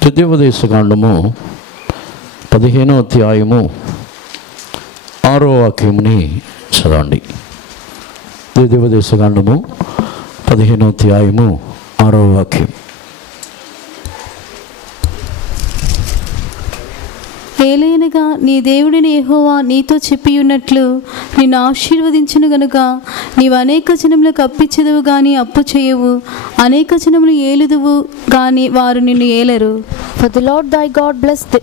ద్వితీయోపదేశకాండము 15వ అధ్యాయము 6వ వాక్యముని చదవండి. ద్వితీయోపదేశకాండము 15వ అధ్యాయము 6వ వాక్యం. ఏలయనగా నీ దేవుడిని యెహోవా నీతో చెప్పి ఉన్నట్లు నిన్ను ఆశీర్వదించును గనుక నీవు అనేక జనములకు అప్పిచ్చెదవు గాని అప్పు చేయవు, అనేక జనములు ఏలుదువు గాని వారు నిన్ను Eluru. For the Lord thy God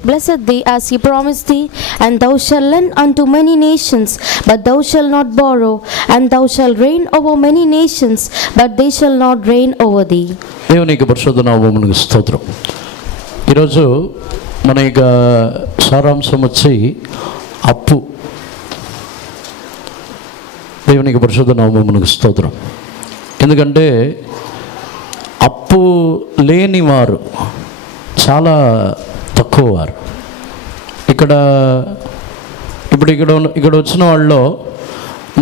blesseth thee as he promised thee, and thou shalt lend unto many nations, but thou shalt not borrow, and thou shalt reign over many nations, but they shall not reign over thee. దేవునికి పరిశుద్ధ నామమునకు స్తోత్రం. ఈరోజు మన యొక్క సారాంశం వచ్చి అప్పు. దేవునికి పరిశుద్ధ నామమునకు స్తోత్రం. ఎందుకంటే అప్పు లేని వారు చాలా తక్కువ వారు. ఇక్కడ వచ్చిన వాళ్ళలో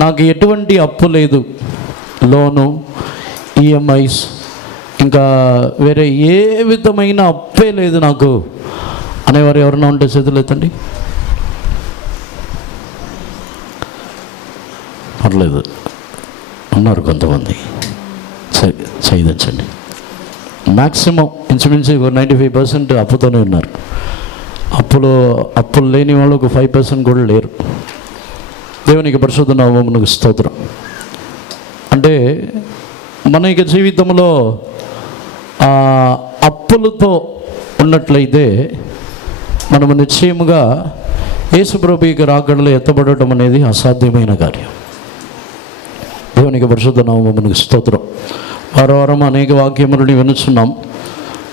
నాకు ఎటువంటి అప్పు లేదు, లోను, ఈఎంఐస్, ఇంకా వేరే ఏ విధమైన అప్పే లేదు నాకు అనేవారు ఎవరైనా ఉంటే చేతులు ఎత్తండి. పర్లేదు, ఉన్నారు కొంతమంది, చేయదంచండి. మ్యాక్సిమం ఇంచుమించు 95% అప్పుతోనే ఉన్నారు. అప్పులు లేని వాళ్ళు ఒక 5% కూడా లేరు. దేవునికి పరిశుద్ధ నామమునకు స్తోత్రం. అంటే మన యొక్క జీవితంలో అప్పులతో ఉన్నట్లయితే మనము నిశ్చయముగా యేసు ప్రభు యొక్క రాకడలో ఎత్తబడటం అనేది అసాధ్యమైన కార్యం. దేవునికి పరిశుద్ధ నామమునకు స్తోత్రం. వారం అనేక వాక్యములను వినుచున్నాం,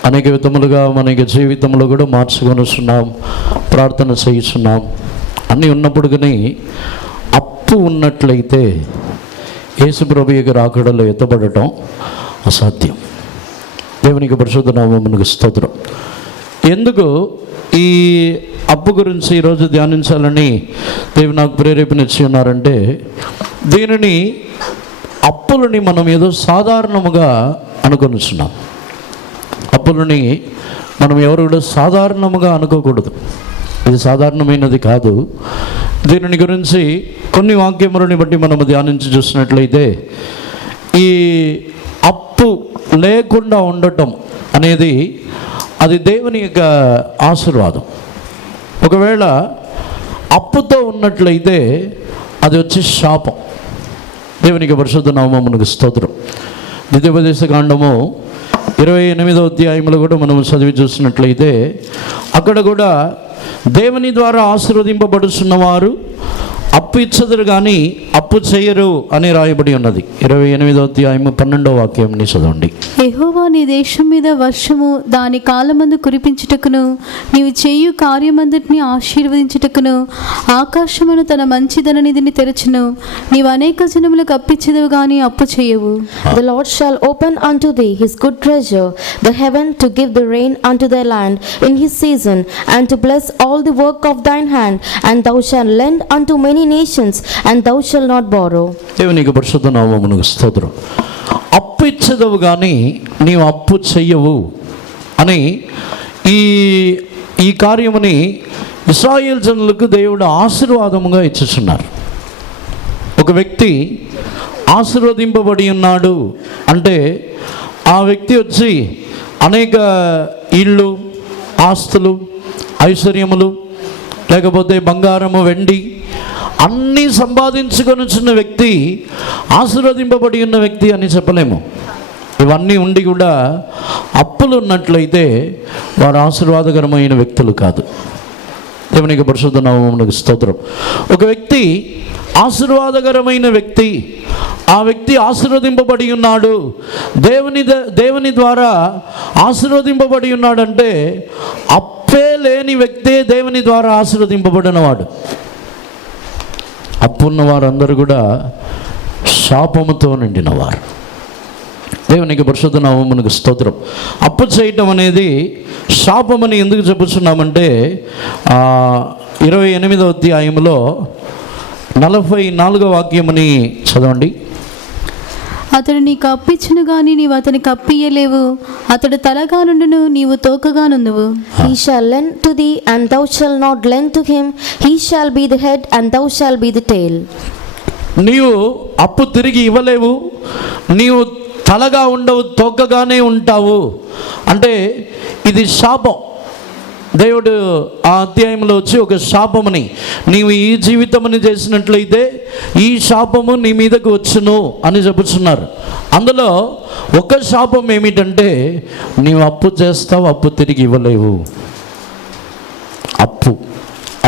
అనేక విధములుగా మన యొక్క జీవితంలో కూడా మార్చుకొనిస్తున్నాం, ప్రార్థన చేస్తున్నాం. అన్నీ ఉన్నప్పుడు కానీ అప్పు ఉన్నట్లయితే యేసు ప్రభు యొక్క రాకడలో ఎత్తబడటం అసాధ్యం. దేవునికి పరిశుద్ధ నామమునకు స్తోత్రం. ఎందుకు ఈ అప్పు గురించి ఈరోజు ధ్యానించాలని దేవుడు నాకు ప్రేరేపణ ఇచ్చి ఉన్నారంటే, దీనిని అప్పులని మనం ఏదో సాధారణముగా అనుకొనిస్తున్నాం. అప్పులని మనం ఎవరు కూడా సాధారణముగా అనుకోకూడదు. ఇది సాధారణమైనది కాదు. దీనిని గురించి కొన్ని వాక్యములని బట్టి మనం ధ్యానించి చూసినట్లయితే, ఈ అప్పు లేకుండా ఉండటం అనేది అది దేవుని యొక్క ఆశీర్వాదం. ఒకవేళ అప్పుతో ఉన్నట్లయితే అది వచ్చి శాపం. దేవునికి పరిశుద్ధ నామమునకు స్తోత్రం. ద్వితీయోపదేశకాండము 28వ అధ్యాయంలో కూడా మనం చదివి చూసినట్లయితే అక్కడ కూడా దేవుని ద్వారా ఆశీర్వదింపబడుతున్నవారు అప్పు ఇచ్చదురు కానీ అప్పు చేయరు అని రాయబడి ఉన్నది. 28వ అధ్యాయము 12వ వాక్యంని చదవండి. యెహోవా నీ దేశం మీద వర్షము దాని కాలమందు కురిపించుటకును, నీవు చేయు కార్యమందటిని ఆశీర్వదించుటకును ఆకాశమును తన మంచిదననిధిని తెరచును, నీవు అనేక జనములకు అప్పిచ్చెదవు గాని అప్పు చేయవు. The Lord shall open unto thee his good treasure, the heaven, to give the rain unto thy land in his season, and to bless all the work of thine hand, and thou shalt lend unto many nations, and thou shalt not borrow. దేవునికి పరిశుద్ధ నామమునకు స్తోత్రం. అప్పు ఇచ్చేదవు కానీ నీవు అప్పు చెయ్యవు అని ఈ కార్యముని ఇశ్రాయేలు జనులకు దేవుడు ఆశీర్వాదముగా ఇచ్చుచున్నారు. ఒక వ్యక్తి ఆశీర్వదింపబడి ఉన్నాడు అంటే ఆ వ్యక్తి వచ్చి అనేక ఇళ్ళు, ఆస్తులు, ఐశ్వర్యములు, లేకపోతే బంగారము, వెండి అన్నీ సంపాదించుకొని వచ్చిన వ్యక్తి ఆశీర్వదింపబడి ఉన్న వ్యక్తి అని చెప్పలేము. ఇవన్నీ ఉండి కూడా అప్పులు ఉన్నట్లయితే వారు ఆశీర్వాదకరమైన వ్యక్తులు కాదు. దేవునికి పరిశుద్ధ నామమునకు స్తోత్రం. ఒక వ్యక్తి ఆశీర్వాదకరమైన వ్యక్తి, ఆ వ్యక్తి ఆశీర్వదింపబడి ఉన్నాడు, దేవుని ద్వారా ఆశీర్వదింపబడి ఉన్నాడంటే అప్పే లేని వ్యక్తే దేవుని ద్వారా ఆశీర్వదింపబడినవాడు. అప్పున్న వారందరూ కూడా శాపముతో నిండినవారు. దేవునికి పరిశుద్ధ నామమునకు స్తోత్రం. అప్పు చేయటం అనేది శాపమని ఎందుకు చెప్పుచున్నామంటే 28వ అధ్యాయంలో 44వ వాక్యమని చదవండి. అతడు నీకు అప్పిచ్చును గాని నీవు అతనికి అప్పియ్యలేవు. అతడు తలగా నుండును, నీవు తోకగా నుండువు. He shall lend to thee, and thou shalt not lend to him. He shall be the head, and thou shalt be the tail. నీవు అప్పు తిరిగి ఇవ్వలేవు, నీవు తలగా ఉండవు, తోకగానే ఉంటావు. అంటే ఇది శాపం. దేవుడు ఆ అధ్యాయంలో వచ్చి ఒక శాపముని, నీవు ఈ జీవితముని చేసినట్లయితే ఈ శాపము నీ మీదకు వచ్చును అని చెబుతున్నారు. అందులో ఒక శాపం ఏమిటంటే నీవు అప్పు చేస్తావు, అప్పు తిరిగి ఇవ్వలేవు.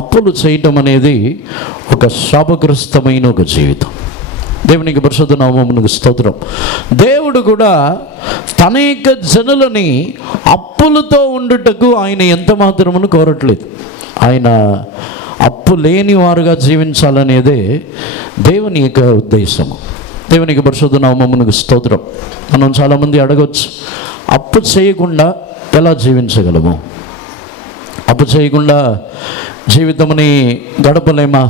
అప్పులు చేయటం అనేది ఒక శాపగ్రస్తమైన ఒక జీవితం. దేవునికి పరిశుద్ధ నామమునకు స్తోత్రం. దేవుడు కూడా తన యొక్క జనులని అప్పులతో ఉండుటకు ఆయన ఎంత మాత్రమును కోరట్లేదు. ఆయన అప్పు లేని వారుగా జీవించాలనేదే దేవుని యొక్క ఉద్దేశము. దేవునికి పరిశుద్ధ నామమునకు స్తోత్రం. మనం చాలామంది అడగవచ్చు, అప్పు చేయకుండా ఎలా జీవించగలము? అప్పు చేయకుండా జీవితముని గడపలేమా?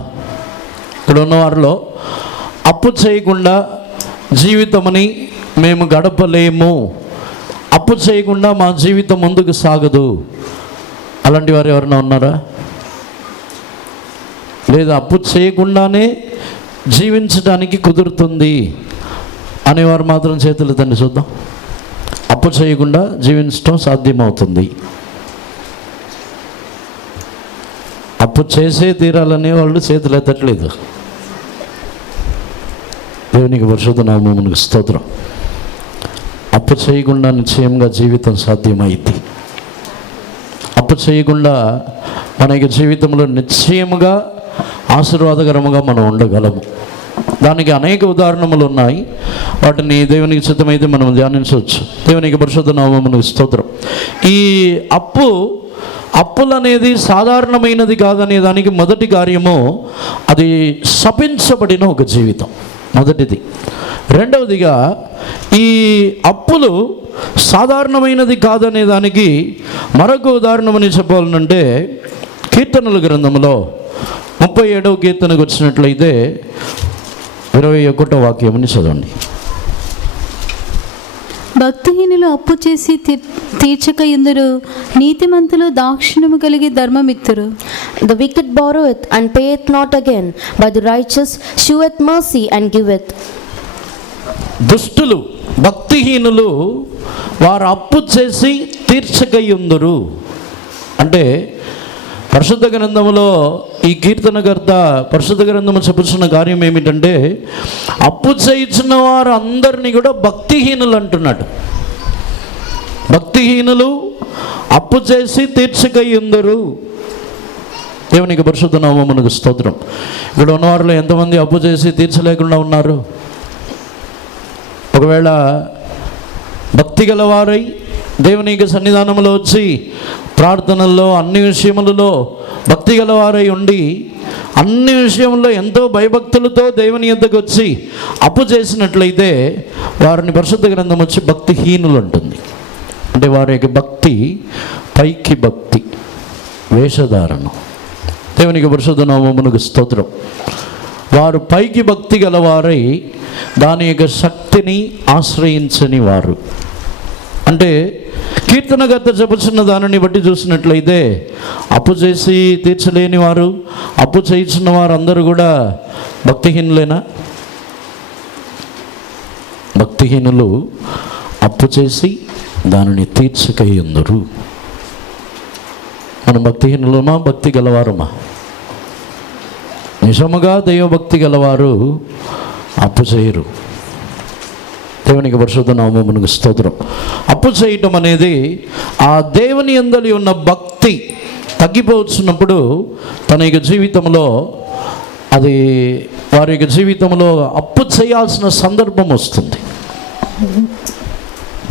ఇక్కడ ఉన్నవారిలో అప్పు చేయకుండా జీవితముని మేము గడపలేము, అప్పు చేయకుండా మా జీవితం ముందుకు సాగదు, అలాంటి వారు ఎవరైనా ఉన్నారా? లేదా అప్పు చేయకుండానే జీవించడానికి కుదురుతుంది అనేవారు మాత్రం చేతులు తండ్రి చూద్దాం. అప్పు చేయకుండా జీవించడం సాధ్యమవుతుంది. అప్పు చేసే తీరాలనే వాళ్ళు చేతులు ఎత్తట్లేదు. దేవునికి పరిశుద్ధ నామమునకు స్తోత్రం. అప్పు చేయకుండా నిశ్చయంగా జీవితం సాధ్యమైంది. అప్పు చేయకుండా మనకి జీవితంలో నిశ్చయముగా ఆశీర్వాదకరముగా మనం ఉండగలము. దానికి అనేక ఉదాహరణలు ఉన్నాయి. వాటిని దేవునికి చిత్తమైతే మనం ధ్యానించవచ్చు. దేవునికి పరిశుద్ధ నామమునకు స్తోత్రం. ఈ అప్పులు అనేది సాధారణమైనది కాదనే దానికి మొదటి కార్యము, అది శపించబడిన ఒక జీవితం, మొదటిది. రెండవదిగా ఈ అప్పులు సాధారణమైనది కాదనే దానికి మరొక ఉదాహరణమని చెప్పాలంటే కీర్తనల గ్రంథంలో 37వ కీర్తనకు వచ్చినట్లయితే 21వ వాక్యముని చదవండి. భక్తిహీనులు అప్పు చేసి తీర్చక యుందురు, నీతిమంతులు దాక్షిణ్యము కలిగి ధర్మమిత్తురు. The wicked borroweth and payeth not again, but the righteous sheweth mercy and giveth. దుష్టులు, భక్తిహీనులు వారు అప్పు చేసి తీర్చకయుందురు. అంటే పరిశుద్ధ గ్రంథములో ఈ కీర్తనకర్త పరిశుద్ధ గ్రంథము చెప్పుచున్న కార్యం ఏమిటంటే అప్పు చేయించిన వారు అందరినీ కూడా భక్తిహీనులు అంటున్నాడు. భక్తిహీనులు అప్పు చేసి తీర్చకయుందురు. దేవునికి పరిశుద్ధ నామమునకు స్తోత్రం. ఇక్కడ ఉన్నవారిలో ఎంతమంది అప్పు చేసి తీర్చలేకుండా ఉన్నారు? ఒకవేళ భక్తి గలవారై దేవుని యొక్క సన్నిధానంలో వచ్చి ప్రార్థనల్లో అన్ని విషయములలో భక్తి గలవారై ఉండి అన్ని విషయంలో ఎంతో భయభక్తులతో దేవుని యొద్దకు వచ్చి అప్పు చేసినట్లయితే వారిని పరిశుద్ధ గ్రంథం వచ్చి భక్తిహీనులు ఉంటుంది. అంటే వారి యొక్క భక్తి పైకి భక్తి, వేషధారణం. దేవునికి పరిశుద్ధ నామమునకు స్తోత్రం. వారు పైకి భక్తి గలవారై దాని యొక్క శక్తిని ఆశ్రయించని వారు. అంటే కీర్తనకర్త చెప్పుచున్న దానిని బట్టి చూసినట్లయితే అప్పు చేసి తీర్చలేని వారు, అప్పు చేయించిన వారు అందరూ కూడా భక్తిహీనులేనా? భక్తిహీనులు అప్పు చేసి దానిని తీర్చకయుందురు. మనం భక్తిహీనులమా, భక్తి గలవారమా? నిజముగా దైవభక్తి గలవారు అప్పు చేయరు. దేవునికి పరిశుద్ధ నామమునకు స్తోత్రం. అప్పు చేయటం అనేది ఆ దేవుని యందలి ఉన్న భక్తి తగ్గిపోతున్నప్పుడు తన యొక్క జీవితంలో అది వారి యొక్క జీవితంలో అప్పు చేయాల్సిన సందర్భం వస్తుంది.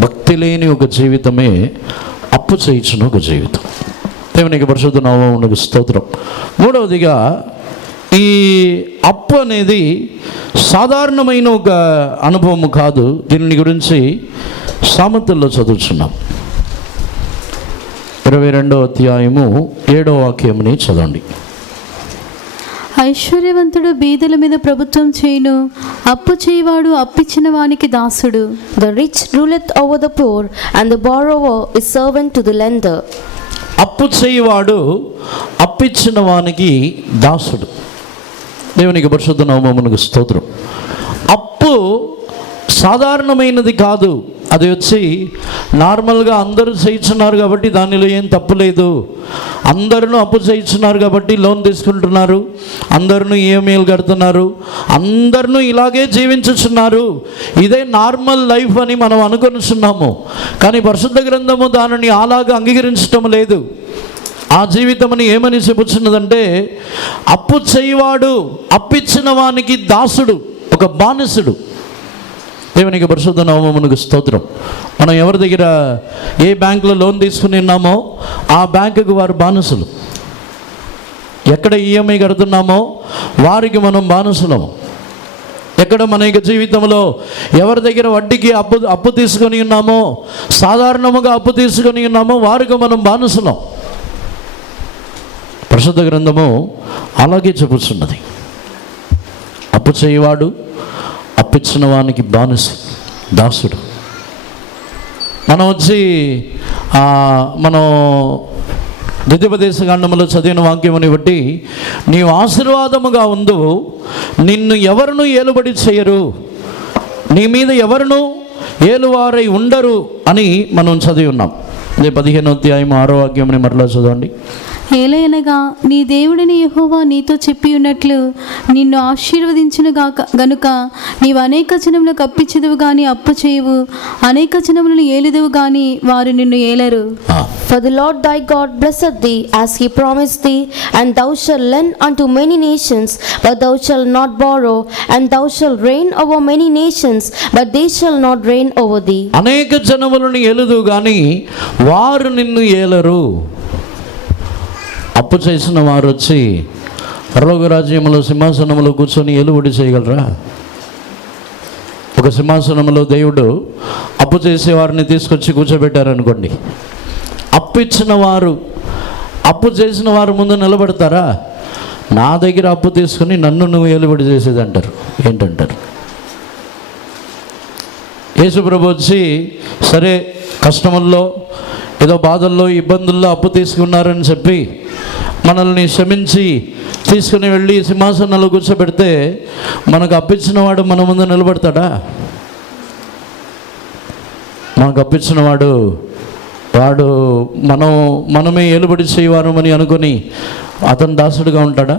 భక్తి లేని ఒక జీవితమే అప్పు చేయించిన ఒక జీవితం. దేవునికి పరిశుద్ధ నామమునకు స్తోత్రం. మూడవదిగా ఈ అప్పు అనేది సాధారణమైన ఒక అనుభవం కాదు. దీని గురించి సామెతల్లో చదువుతున్నాం. 22వ అధ్యాయము 7వ వాక్యముని చదవండి. ఐశ్వర్యవంతుడు బీదల మీద ప్రభుత్వం చేయును, అప్పు చేయవాడు అప్పిచ్చిన వానికి దాసుడు. The rich ruleth over the poor, and the borrower is servant to the lender. అప్పు చేయవాడు అప్పిచ్చిన వానికి దాసుడు. దేవునికి పరిశుద్ధ నామమునకు స్తోత్రం. అప్పు సాధారణమైనది కాదు. అది వచ్చి నార్మల్గా అందరూ చేయించున్నారు కాబట్టి దానిలో ఏం తప్పు లేదు. అందరూ అప్పు చేయించున్నారు కాబట్టి లోన్ తీసుకుంటున్నారు, అందరూ ఈఎంఐలు కడుతున్నారు, అందరూ ఇలాగే జీవించుచున్నారు. ఇదే నార్మల్ లైఫ్ అని మనం అనుకొనిస్తున్నాము. కానీ పరిశుద్ధ గ్రంథము దానిని అలాగా అంగీకరించటం లేదు. ఆ జీవితమని ఏమని చెబుతున్నదంటే, అప్పు చేయవాడు అప్పిచ్చిన వానికి దాసుడు, ఒక బానిసుడు. దేవునికి పరిశుద్ధ నామమునకు స్తోత్రం. మనం ఎవరి దగ్గర ఏ బ్యాంకులో లోన్ తీసుకుని ఉన్నామో ఆ బ్యాంకుకు వారు బానిసులు. ఎక్కడ ఈఎంఐ కడుతున్నామో వారికి మనం బానిసులము. ఎక్కడ మన యొక్క జీవితంలో ఎవరి దగ్గర వడ్డీకి అప్పు తీసుకొని ఉన్నామో, సాధారణముగా అప్పు తీసుకొని ఉన్నామో వారికి మనం బానిసులం. పరిశుద్ధ గ్రంథము అలాగే చెబుతున్నది. అప్పు చేయవాడు అప్పిచ్చిన వానికి బానిస, దాసుడు. మనం వచ్చి మనం ద్వితీయోపదేశకాండములో చదివిన వాక్యముని బట్టి, నీవు ఆశీర్వాదముగా ఉండు, నిన్ను ఎవరును ఏలుబడి చేయరు, నీ మీద ఎవరును ఏలువారై ఉండరు అని మనం చదివి ఉన్నాం. అదే 15వ అధ్యాయం 6వ వాక్యముని మరలా చదవండి. ఏలయనగా నీ దేవుడిని యెహోవా నీతో చెప్పి ఉన్నట్లు నిన్ను ఆశీర్వదించును గనుక నీవు అనేక జనములకు అప్పిచ్చెదవు గాని అప్పు చేయవు, అనేక జనములను ఏలుదువు గాని వారు నిన్ను Eluru. For the Lord thy God blesseth thee as he promised thee, and thou shalt lend unto many nations, but thou shalt not borrow, and thou shalt reign over many nations, but they shall not reign over thee. అనేక జనములను ఏలుదువు గాని వారు నిన్ను ఏలరు. అప్పు చేసిన వారు వచ్చి పరలోక రాజ్యములో సింహాసనములో కూర్చొని ఏలుబడి చేయగలరా? ఒక సింహాసనంలో దేవుడు అప్పు చేసేవారిని తీసుకొచ్చి కూర్చోబెట్టారనుకోండి, అప్పు ఇచ్చిన వారు అప్పు చేసిన వారు ముందు నిలబడతారా? నా దగ్గర అప్పు తీసుకుని నన్ను నువ్వు ఏలుబడి చేసేది అంటారు. ఏంటంటారు? యేసు ప్రభు వచ్చి సరే కష్టముల్లో ఏదో బాధల్లో ఇబ్బందుల్లో అప్పు తీసుకున్నారని చెప్పి మనల్ని క్షమించి తీసుకుని వెళ్ళి సింహాసనంలో కూర్చోబెడితే మనకు అప్పించిన వాడు మన ముందు నిలబడతాడా? మనకు అప్పించిన వాడు మనమే ఏలుబడి చేయవారమని అనుకొని అతను దాసుడుగా ఉంటాడా?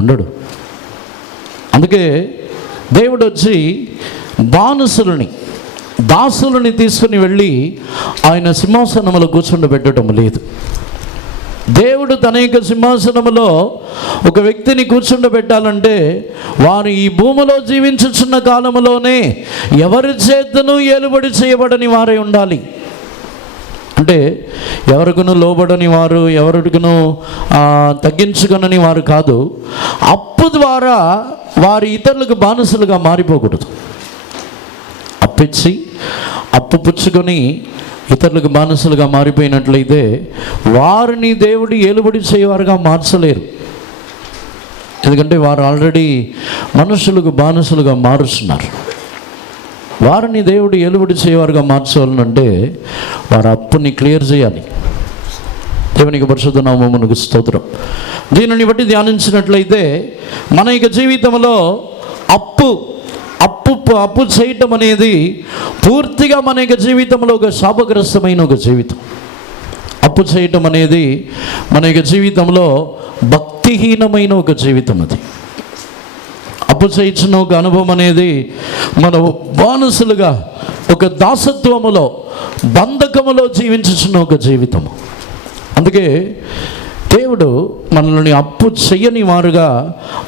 ఉండడు. అందుకే దేవుడు వచ్చి దాసులని తీసుకుని వెళ్ళి ఆయన సింహాసనములో కూర్చుండబెట్టడం లేదు. దేవుడు తన యొక్క సింహాసనములో ఒక వ్యక్తిని కూర్చుండబెట్టాలంటే వారు ఈ భూమిలో జీవించుచున్న కాలములోనే ఎవరి చేతను ఏలుబడి చేయబడని వారే ఉండాలి. అంటే ఎవరికను లోబడని వారు, ఎవరికను తగ్గించుకొనని వారు కాదు. అప్పు ద్వారా వారి ఇతరులకు బానిసలుగా మారిపోకూడదు. అప్పిచ్చి అప్పు పుచ్చుకొని ఇతరులకు బానిసలుగా మారిపోయినట్లయితే వారిని దేవుడు ఏలుబడి చేయవారుగా మార్చలేరు. ఎందుకంటే వారు ఆల్రెడీ మనుషులకు బానిసలుగా మారుస్తున్నారు. వారిని దేవుడు ఏలుబడి చేయవారుగా మార్చాలంటే వారి అప్పుని క్లియర్ చేయాలి. దేవునికి పరిశుద్ధ నామమునకు స్తోత్రం. దీనిని బట్టి ధ్యానించినట్లయితే మన యొక్క జీవితంలో అప్పు చేయటం అనేది పూర్తిగా మన యొక్క జీవితంలో ఒక శాపగ్రస్తమైన ఒక జీవితం. అప్పు చేయటం అనేది మన యొక్క జీవితంలో భక్తిహీనమైన ఒక జీవితం. అది అప్పు చేయించిన ఒక అనుభవం అనేది మన బానిసలుగా ఒక దాసత్వములో బంధకములో జీవించుచున్న ఒక జీవితము. అందుకే దేవుడు మనల్ని అప్పు చెయ్యని వారుగా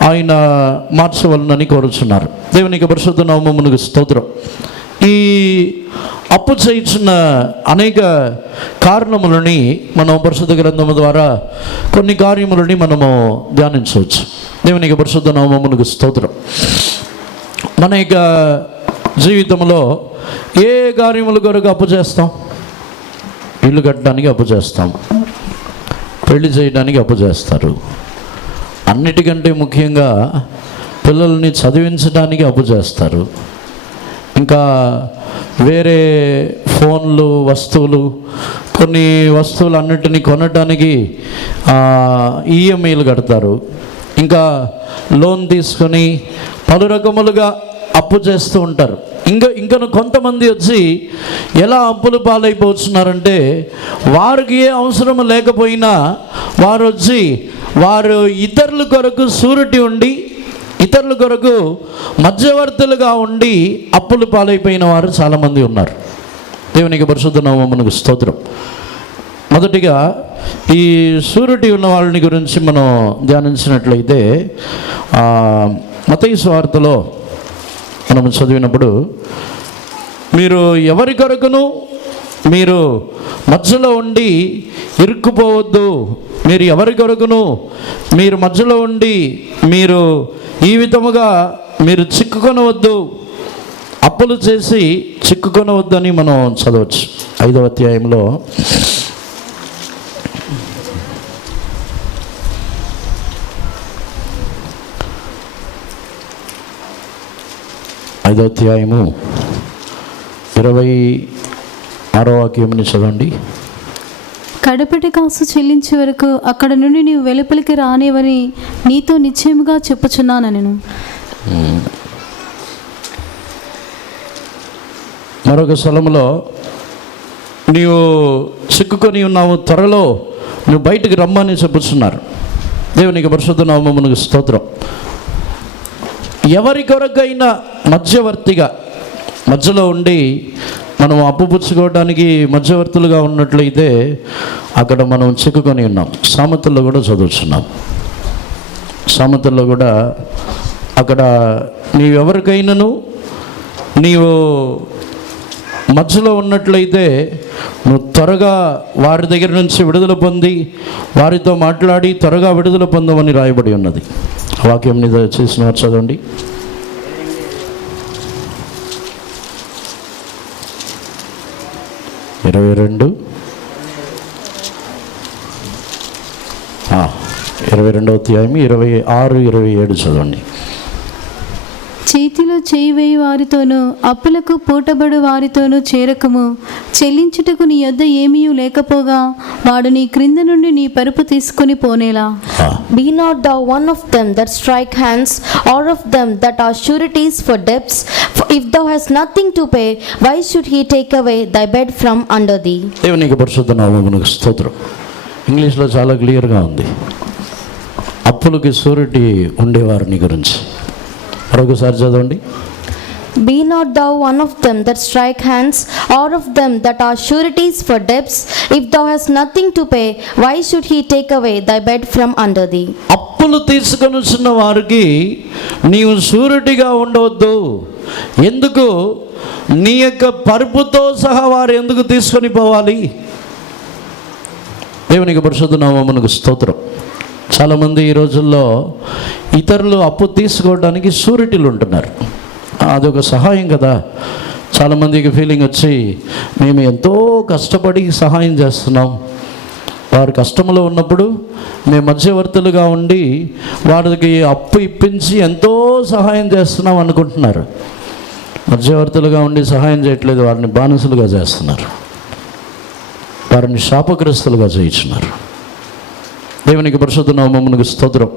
ఆయన మార్చవలనని కోరుచున్నారు. దేవునికి పరిశుద్ధ నామమునకు స్తోత్రం. ఈ అప్పు చేయించిన అనేక కారణములని మనం పరిశుద్ధ గ్రంథము ద్వారా కొన్ని కార్యములని మనము ధ్యానించవచ్చు. దేవునికి పరిశుద్ధ నామమునకు స్తోత్రం. మన యొక్క జీవితంలో ఏ కార్యముల కొరకు అప్పు చేస్తాం? ఇల్లు కట్టడానికి అప్పు చేస్తాం, పెళ్లి చేయడానికి అప్పు చేస్తారు, అన్నిటికంటే ముఖ్యంగా పిల్లల్ని చదివించడానికి అప్పు చేస్తారు. ఇంకా వేరే ఫోన్లు, వస్తువులు, కొన్ని వస్తువులు అన్నిటినీ కొనడానికి ఈఎంఐలు కడతారు. ఇంకా లోన్ తీసుకొని పలు రకములుగా అప్పు చేస్తూ ఉంటారు. ఇంకా కొంతమంది వచ్చి ఎలా అప్పులు పాలైపోతున్నారంటే, వారికి ఏ అవసరం లేకపోయినా వారు ఇతరుల కొరకు సూరిటీ ఉండి, ఇతరుల కొరకు మధ్యవర్తులుగా ఉండి అప్పులు పాలైపోయిన వారు చాలామంది ఉన్నారు. దేవునికి పరిశుద్ధ నామమునకు స్తోత్రం. మొదటిగా ఈ సూరిటీ ఉన్న వాళ్ళని గురించి మనం ధ్యానించినట్లయితే, మత్తయి సువార్తలో మనం చదివినప్పుడు, మీరు ఎవరి కొరకును మీరు మధ్యలో ఉండి ఇరుక్కుపోవద్దు, మీరు ఎవరి కొరకును మీరు మధ్యలో ఉండి మీరు ఈ విధముగా మీరు చిక్కుకొనవద్దు, అప్పులు చేసి చిక్కుకొనవద్దని మనం చదవచ్చు. 5వ అధ్యాయంలో 5వ అధ్యాయము 26వ వాక్యముని చదవండి. కడపటి కాసు చెల్లించే వరకు అక్కడ నుండి నీవు వెలుపలికి రానివని నీతో నిశ్చయముగా చెప్పుచున్నాను నేను. మరొక స్థలంలో, నీవు చిక్కుకొని ఉన్నావు, త్వరలో నువ్వు బయటికి రమ్మని చెప్పుచున్నారు. దేవునికి పరిశుద్ధ నామమునకు స్తోత్రం. ఎవరి కొరకైనా మధ్యవర్తిగా మధ్యలో ఉండి మనం అప్పు పుచ్చుకోవడానికి మధ్యవర్తులుగా ఉన్నట్లయితే అక్కడ మనం చిక్కుకొని ఉన్నాం. సామెతల్లో కూడా చదువుతున్నాం. సామెతల్లో కూడా అక్కడ నీవెవరికైనాను నీవు మధ్యలో ఉన్నట్లయితే నువ్వు త్వరగా వారి దగ్గర నుంచి విడుదల పొంది వారితో మాట్లాడి త్వరగా విడుదల పొందమని రాయబడి ఉన్నది. వాక్యం మీద చేసిన చదవండి. 22 22వ అధ్యాయం 26, 27 చదవండి. చేతిలో చేయి వేయి వారితోనూ అప్పులకు పూటబడు వారితోనూ చేరకము. చెల్లించుటకు నీ యొద్ద ఏమీ లేకపోగా వాడు నీ క్రింద నుండి నీ పరుపు తీసుకొని పోనేలా. Be not thou one of them that strike hands, or of them that are sureties for debts. For if thou hast nothing to pay, why should he take away thy bed from under thee? దేవునికి పరిశుద్ధ నామమునకు స్తోత్రం. ఇంగ్లీష్లో చాలా క్లియర్గా ఉంది. అప్పులకి surety ఉండేవారిని గురించి మరొకసారి చదవండి. Be not thou one of them that strike hands, or of them that are sureties for debts. If thou hast nothing to pay, why should he take away thy bed from under thee? అప్పులు తీసుకొని వచ్చిన వారికి నీవు సూరిటీగా ఉండవద్దు. ఎందుకు? నీ యొక్క పరుపుతో సహా వారు ఎందుకు తీసుకొని పోవాలి? దేవునికి పరిశుద్ధ నామమునకు స్తోత్రం. చాలామంది ఈ రోజుల్లో ఇతరులు అప్పు తీసుకోవడానికి సూరిటీలు ఉంటున్నారు. అదొక సహాయం కదా. చాలామందికి ఫీలింగ్ వచ్చి, మేము ఎంతో కష్టపడి సహాయం చేస్తున్నాం, వారు కష్టంలో ఉన్నప్పుడు మేము మధ్యవర్తులుగా ఉండి వారికి అప్పు ఇప్పించి ఎంతో సహాయం చేస్తున్నాం అనుకుంటున్నారు. మధ్యవర్తులుగా ఉండి సహాయం చేయట్లేదు, వారిని బానిసలుగా చేస్తున్నారు, వారిని శాపగ్రస్తులుగా చేయించున్నారు. దేవునికి పరిశుద్ధ నామమునకు స్తోత్రం.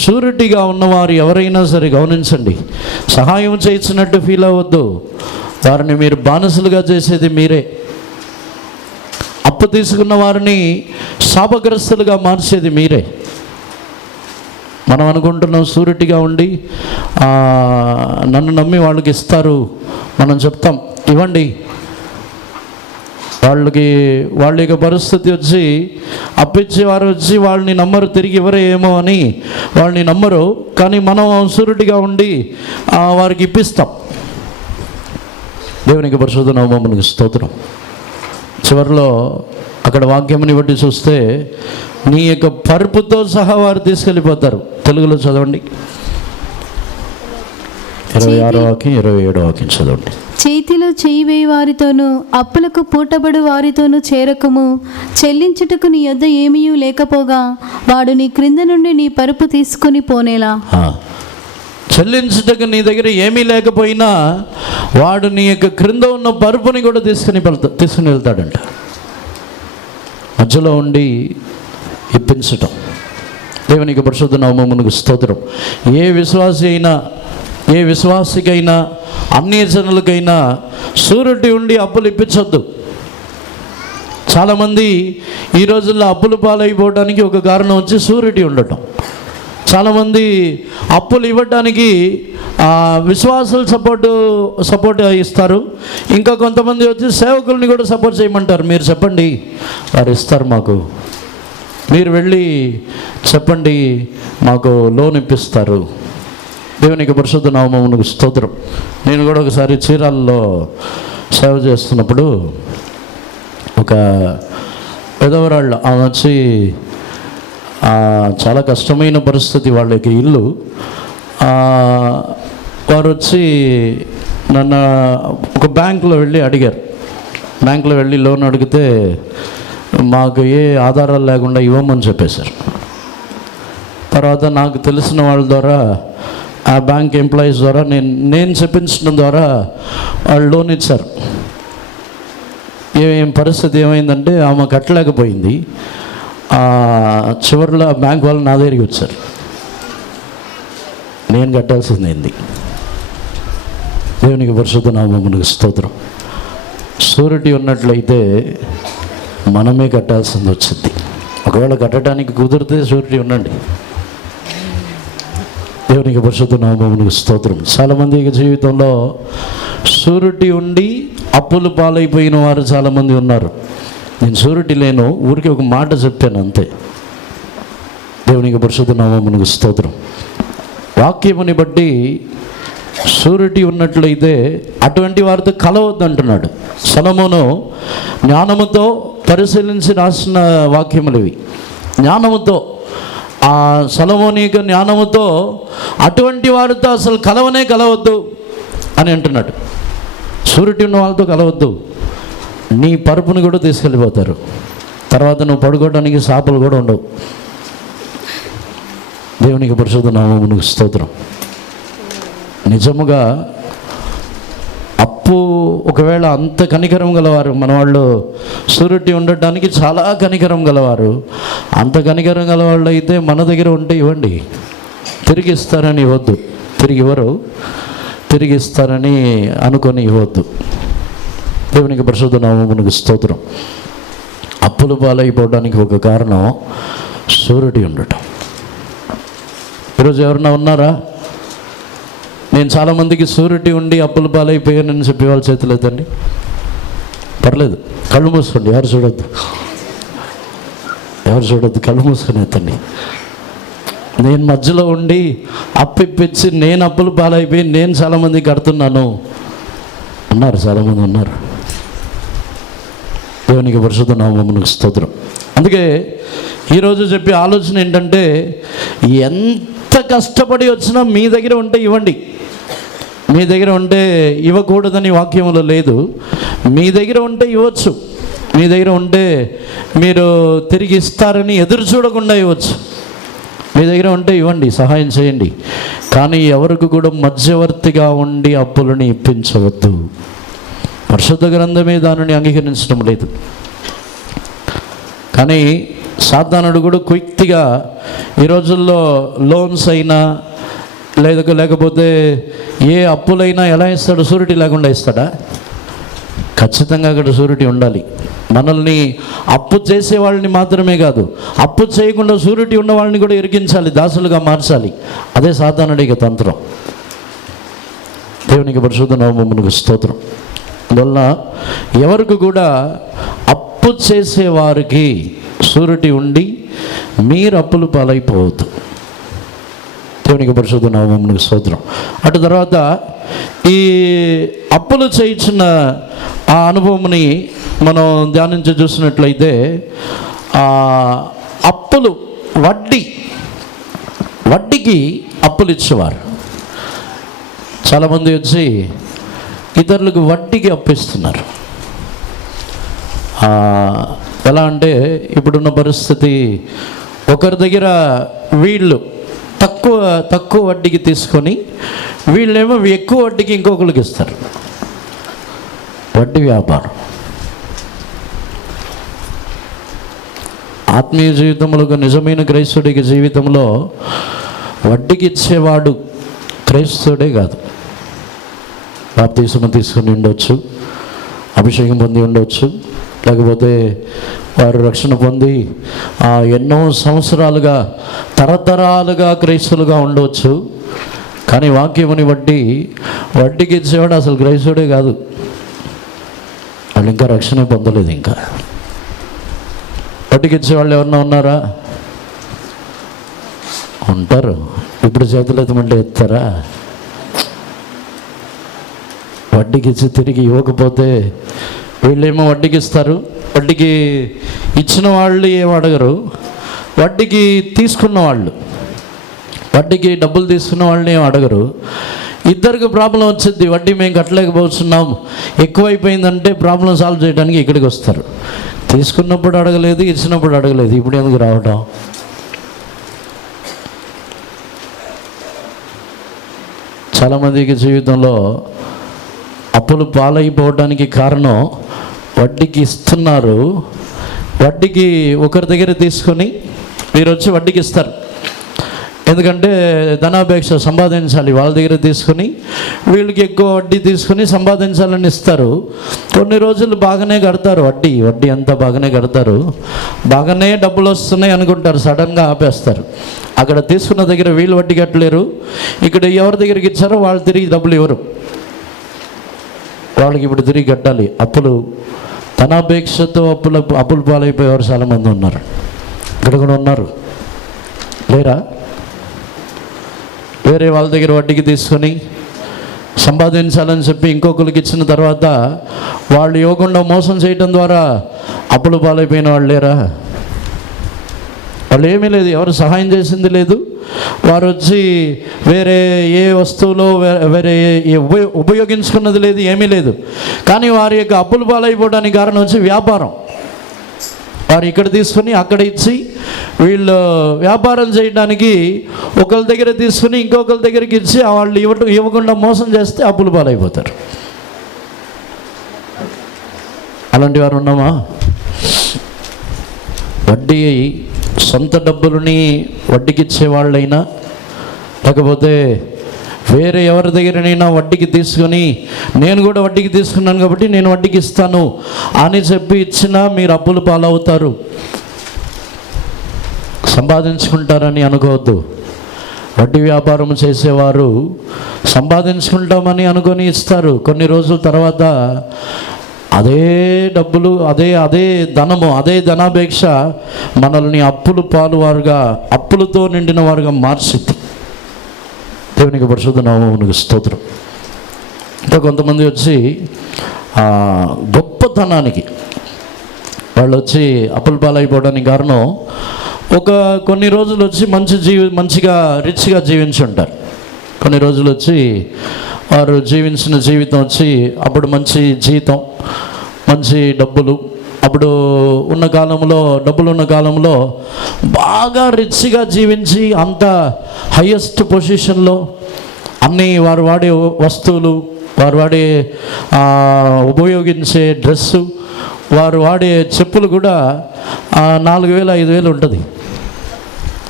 షూరిటీగా ఉన్నవారు ఎవరైనా సరే గమనించండి, సహాయం చేయించినట్టు ఫీల్ అవ్వద్దు. వారిని మీరు బానిసలుగా చేసేది మీరే. అప్పు తీసుకున్న వారిని శాపగ్రస్తులుగా మార్చేది మీరే. మనం అనుకుంటున్నాం షూరిటీగా ఉండి నన్ను నమ్మి వాళ్ళకి ఇస్తారు, మనం చెప్తాం ఇవ్వండి. వాళ్ళ యొక్క పరిస్థితి వచ్చి అప్పిచ్చేవారు వచ్చి వాళ్ళని నమ్మరు, తిరిగి ఇవ్వరే ఏమో అని వాళ్ళని నమ్మరు. కానీ మనం సూరిటీగా ఉండి వారికి ఇప్పిస్తాం. దేవునికి పరిశుద్ధ నామమునకు స్తోత్రం. చివరిలో అక్కడ వాక్యముని బట్టి చూస్తే నీ యొక్క పరుపుతో సహా వారు తీసుకెళ్ళిపోతారు. తెలుగులో చదవండి. 26వ వాక్యం 27వ వాక్యం చదవండి. చేతిలో చేయి వేయి వారితోనూ అప్పులకు పూటబడు వారితోనూ చేరకము. చెల్లించుటకు నీ యొద్ద ఏమీ లేకపోగా వాడు నీ క్రింద నుండి నీ పరుపు తీసుకుని పోనేలా. చెల్లించుటకు నీ దగ్గర ఏమీ లేకపోయినా వాడు నీ యొక్క క్రింద ఉన్న పరుపుని కూడా తీసుకుని వెళ్తాడంట. మధ్యలో ఉండి ఇప్పించటం. దేవునికి పరిశుద్ధ నామమునకు స్తోత్రం. ఏ విశ్వాసి అయినా, ఏ విశ్వాసికైనా, అన్యజనులకైనా సూరుటి ఉండి అప్పులు ఇప్పించొద్దు. చాలామంది ఈ రోజుల్లో అప్పులు పాలైపోవడానికి ఒక కారణం వచ్చి సూరిటీ ఉండటం. చాలామంది అప్పులు ఇవ్వడానికి విశ్వాసులు సపోర్ట్ ఇస్తారు. ఇంకా కొంతమంది వచ్చి సేవకుల్ని కూడా సపోర్ట్ చేయమంటారు. మీరు చెప్పండి, వారు ఇస్తారు మాకు, మీరు వెళ్ళి చెప్పండి, మాకు లోన్ ఇప్పిస్తారు. దేవునికి పరిశుద్ధ నామమునకు స్తోత్రం. నేను కూడా ఒకసారి చీరాలలో సేవ చేస్తున్నప్పుడు ఒక పెదవరాళ్ళు ఆమె వచ్చి, చాలా కష్టమైన పరిస్థితి వాళ్ళకి ఇల్లు, వారు వచ్చి నన్ను ఒక బ్యాంకులో వెళ్ళి అడిగారు. బ్యాంకులో వెళ్ళి లోన్ అడిగితే మాకు ఏ ఆధారాలు లేకుండా ఇవ్వమని చెప్పేశారు. తర్వాత నాకు తెలిసిన వాళ్ళ ద్వారా, ఆ బ్యాంక్ ఎంప్లాయీస్ ద్వారా, నేను చెప్పించడం ద్వారా వాళ్ళు లోన్ ఇచ్చారు. ఏం పరిస్థితి ఏమైందంటే ఆమె కట్టలేకపోయింది. చివరిలో బ్యాంక్ వాళ్ళు నా దగ్గరికి వచ్చారు. నేను కట్టాల్సింది. దేవునికి పరిశుద్ధ నామమునకు స్తోత్రం. షూరిటీ ఉన్నట్లయితే మనమే కట్టాల్సింది వచ్చింది. ఒకవేళ కట్టడానికి కుదిరితే షూరిటీ ఉండండి. దేవునికి పరిశుద్ధ నామమునకు స్తోత్రం. చాలామంది జీవితంలో షూరిటీ ఉండి అప్పులు పాలైపోయిన వారు చాలామంది ఉన్నారు. నేను షూరిటీ లేను, ఊరికి ఒక మాట చెప్పాను అంతే. దేవునికి పరిశుద్ధ నామమునకు స్తోత్రం. వాక్యముని బట్టి షూరిటీ ఉన్నట్లయితే అటువంటి వారితో కలవద్దు అంటున్నాడు. సొలొమోను జ్ఞానముతో పరిశీలించి రాసిన వాక్యములు ఇవి. జ్ఞానముతో, ఆ సొలొమోని యొక్క జ్ఞానముతో అటువంటి వారితో అసలు కలవద్దు అని అంటున్నాడు. షూరిటీ ఉన్న వాళ్ళతో కలవద్దు. నీ పరుపుని కూడా తీసుకెళ్ళిపోతారు. తర్వాత నువ్వు పడుకోవడానికి సాపలు కూడా ఉండవు. దేవునికి పరిశుద్ధ నామమునకు స్తోత్రం. నిజముగా అప్పు ఒకవేళ అంత కనికరం గలవారు మన వాళ్ళు, షూరిటీ ఉండటానికి చాలా కనికరం గలవారు, అంత కనికరం గలవాళ్ళు అయితే మన దగ్గర ఉంటే ఇవ్వండి, తిరిగి ఇస్తారని ఇవ్వద్దు. తిరిగి ఇస్తారని అనుకొని ఇవ్వద్దు. దేవునికి పరిశుద్ధ నామమునకు స్తోత్రం. అప్పులు పాలైపోవడానికి ఒక కారణం షూరిటీ ఉండటం. ఈరోజు ఎవరన్నా ఉన్నారా? నేను చాలామందికి షూరిటీ ఉండి అప్పులు పాలైపోయానని చెప్పి వాళ్ళ చేతులు ఎత్తండి. పర్లేదు, కళ్ళు మూసుకోండి, ఎవరు చూడొద్దు, కళ్ళు మూసుకొని ఎత్తండి. నేను మధ్యలో ఉండి అప్పిప్పించి నేను అప్పులు పాలైపోయి నేను చాలామంది కడుతున్నాను ఉన్నారు, చాలామంది ఉన్నారు. దేవునికి పరిశుద్ధ నామమునకు స్తోత్రం. అందుకే ఈరోజు చెప్పే ఆలోచన ఏంటంటే, ఎంత కష్టపడి వచ్చినా మీ దగ్గర ఉంటే ఇవ్వండి. మీ దగ్గర ఉంటే ఇవ్వకూడదని వాక్యంలో లేదు. మీ దగ్గర ఉంటే ఇవ్వచ్చు. మీ దగ్గర ఉంటే మీరు తిరిగి ఇస్తారని ఎదురు చూడకుండా ఇవ్వచ్చు. మీ దగ్గర ఉంటే ఇవ్వండి, సహాయం చేయండి. కానీ ఎవరికి కూడా మధ్యవర్తిగా ఉండి అప్పులని ఇప్పించవద్దు. పరిశుద్ధ గ్రంథమే దానిని అంగీకరించడం లేదు. కానీ సాతానుడు కూడా క్విక్గా ఈ రోజుల్లో లోన్స్ అయినా లేకపోతే ఏ అప్పులైనా ఎలా ఇస్తాడు? షూరిటీ లేకుండా ఇస్తాడా? ఖచ్చితంగా అక్కడ షూరిటీ ఉండాలి. మనల్ని అప్పు చేసే వాళ్ళని మాత్రమే కాదు, అప్పు చేయకుండా షూరిటీ ఉన్న వాళ్ళని కూడా ఇరికించాలి, దాసులుగా మార్చాలి. అదే సాతానుడి తంత్రం. దేవునికి పరిశుద్ధ నామమునకు స్తోత్రం. అందువల్ల ఎవరికి కూడా అప్పు చేసేవారికి షూరిటీ ఉండి మీరు అప్పులు పాలైపోవద్దు. దేవునికి పరిశుద్ధ నామమునకు స్తోత్రం. అటు తర్వాత ఈ అప్పులు చేయించిన ఆ అనుభవంని మనం ధ్యానించి చూసినట్లయితే, అప్పులు వడ్డీకి అప్పులు ఇచ్చేవారు. చాలామంది వచ్చి ఇతరులకు వడ్డీకి అప్పిస్తున్నారు. ఎలా అంటే ఇప్పుడున్న పరిస్థితి, ఒకరి దగ్గర వీళ్ళు తక్కువ వడ్డీకి తీసుకొని వీళ్ళేమో ఎక్కువ వడ్డీకి ఇంకొకరికి ఇస్తారు. వడ్డీ వ్యాపారం. ఆత్మీయ జీవితంలో ఒక నిజమైన క్రైస్తవుడికి జీవితంలో వడ్డీకి ఇచ్చేవాడు క్రైస్తవుడే కాదు. బాప్తిస్మం తీసుకుని ఉండవచ్చు, అభిషేకం పొంది ఉండవచ్చు, లేకపోతే వారు రక్షణ పొంది ఎన్నో సంవత్సరాలుగా తరతరాలుగా క్రైస్తవులుగా ఉండవచ్చు. కానీ వాక్యముని వడ్డీకి ఇచ్చేవాడు అసలు క్రైస్తవుడే కాదు. వాళ్ళు ఇంకా రక్షణ పొందలేదు. ఇంకా వడ్డీకి ఇచ్చేవాళ్ళు ఎవరన్నా ఉన్నారా? ఉంటారు. ఇప్పుడు చేతులు ఎత్తమంటే ఎత్తారా? వడ్డీకి ఇచ్చి తిరిగి ఇవ్వకపోతే వీళ్ళేమో వడ్డీకి ఇస్తారు. వడ్డీకి ఇచ్చిన వాళ్ళు ఏం అడగరు. వడ్డీకి తీసుకున్న వాళ్ళు, వడ్డీకి డబ్బులు తీసుకున్న వాళ్ళని ఏం అడగరు. ఇద్దరికి ప్రాబ్లం వచ్చింది. వడ్డీ మేము కట్టలేకపోతున్నాం, ఎక్కువైపోయిందంటే ప్రాబ్లం సాల్వ్ చేయడానికి ఇక్కడికి వస్తారు. తీసుకున్నప్పుడు అడగలేదు, ఇచ్చినప్పుడు అడగలేదు, ఇప్పుడు ఎందుకు రావడం? చాలామందికి జీవితంలో అప్పులు పాలైపోవడానికి కారణం వడ్డీకి ఇస్తున్నారు. వడ్డీకి ఒకరి దగ్గర తీసుకొని మీరు వచ్చి వడ్డీకి ఇస్తారు. ఎందుకంటే ధనాపేక్ష, సంపాదించాలి. వాళ్ళ దగ్గర తీసుకొని వీళ్ళకి ఎక్కువ వడ్డీ తీసుకొని సంపాదించాలని ఇస్తారు. కొన్ని రోజులు బాగానే కడతారు, వడ్డీ అంతా బాగానే కడతారు, బాగానే డబ్బులు వస్తున్నాయి అనుకుంటారు. సడన్గా ఆపేస్తారు. అక్కడ తీసుకున్న దగ్గర వీళ్ళు వడ్డీ కట్టలేరు, ఇక్కడ ఎవరి దగ్గరికి ఇచ్చారో వాళ్ళు తిరిగి డబ్బులు ఇవ్వరు. వాళ్ళకి ఇప్పుడు తిరిగి కట్టాలి. అప్పులు, ధనాపేక్షతో అప్పులు పాలైపోయేవారు చాలామంది ఉన్నారు. ఇక్కడ కూడా ఉన్నారు, లేరా? వేరే వాళ్ళ దగ్గర వడ్డీకి తీసుకొని సంపాదించాలని చెప్పి ఇంకొకరికి ఇచ్చిన తర్వాత వాళ్ళు ఇవ్వకుండా మోసం చేయటం ద్వారా అప్పులు పాలైపోయిన వాళ్ళు లేరా? వాళ్ళు ఏమీ లేదు, ఎవరు సహాయం చేసింది లేదు. వారు వచ్చి వేరే ఏ వస్తువులో వేరే ఉపయోగించుకున్నది లేదు, ఏమీ లేదు. కానీ వారి యొక్క అప్పులు పాలైపోవడానికి కారణం వచ్చి వ్యాపారం. వారు ఇక్కడ తీసుకుని అక్కడ ఇచ్చి వీళ్ళు వ్యాపారం చేయడానికి ఒకరి దగ్గర తీసుకుని ఇంకొకరి దగ్గరికి ఇచ్చి వాళ్ళు ఇవ్వకుండా మోసం చేస్తే అప్పులు పాలైపోతారు. అలాంటి వారు ఉన్నామా? వడ్డీ, సొంత డబ్బులని వడ్డీకి ఇచ్చేవాళ్ళైనా లేకపోతే వేరే ఎవరి దగ్గరనైనా వడ్డీకి తీసుకొని నేను కూడా వడ్డీకి తీసుకున్నాను కాబట్టి నేను వడ్డీకి ఇస్తాను అని చెప్పి ఇచ్చినా మీరు అప్పులు పాలవుతారు. సంపాదించుకుంటారని అనుకోవద్దు. వడ్డీ వ్యాపారం చేసేవారు సంపాదించుకుంటామని అనుకొని ఇస్తారు. కొన్ని రోజుల తర్వాత అదే డబ్బులు, అదే ధనము, అదే ధనాపేక్ష మనల్ని అప్పులతో నిండిన వారుగా మార్చింది. దేవునికి పరిశుద్ధ నామమునకు స్తోత్రం. ఇంకా కొంతమంది వచ్చి గొప్పతనానికి వాళ్ళు వచ్చి అప్పుల పాలైపోవడానికి కారణం కొన్ని రోజులు వచ్చి మంచిగా రిచ్గా జీవించి ఉంటారు. కొన్ని రోజులు వచ్చి వారు జీవించిన జీవితం వచ్చి అప్పుడు మంచి జీతం, మంచి డబ్బులు, అప్పుడు ఉన్న కాలంలో డబ్బులు ఉన్న కాలంలో బాగా రిచ్గా జీవించి అంత హయ్యెస్ట్ పొజిషన్లో అన్నీ వారు వాడే వస్తువులు, వారు వాడే ఉపయోగించే డ్రెస్సు, వారు వాడే చెప్పులు కూడా 4,000 5,000 ఉంటుంది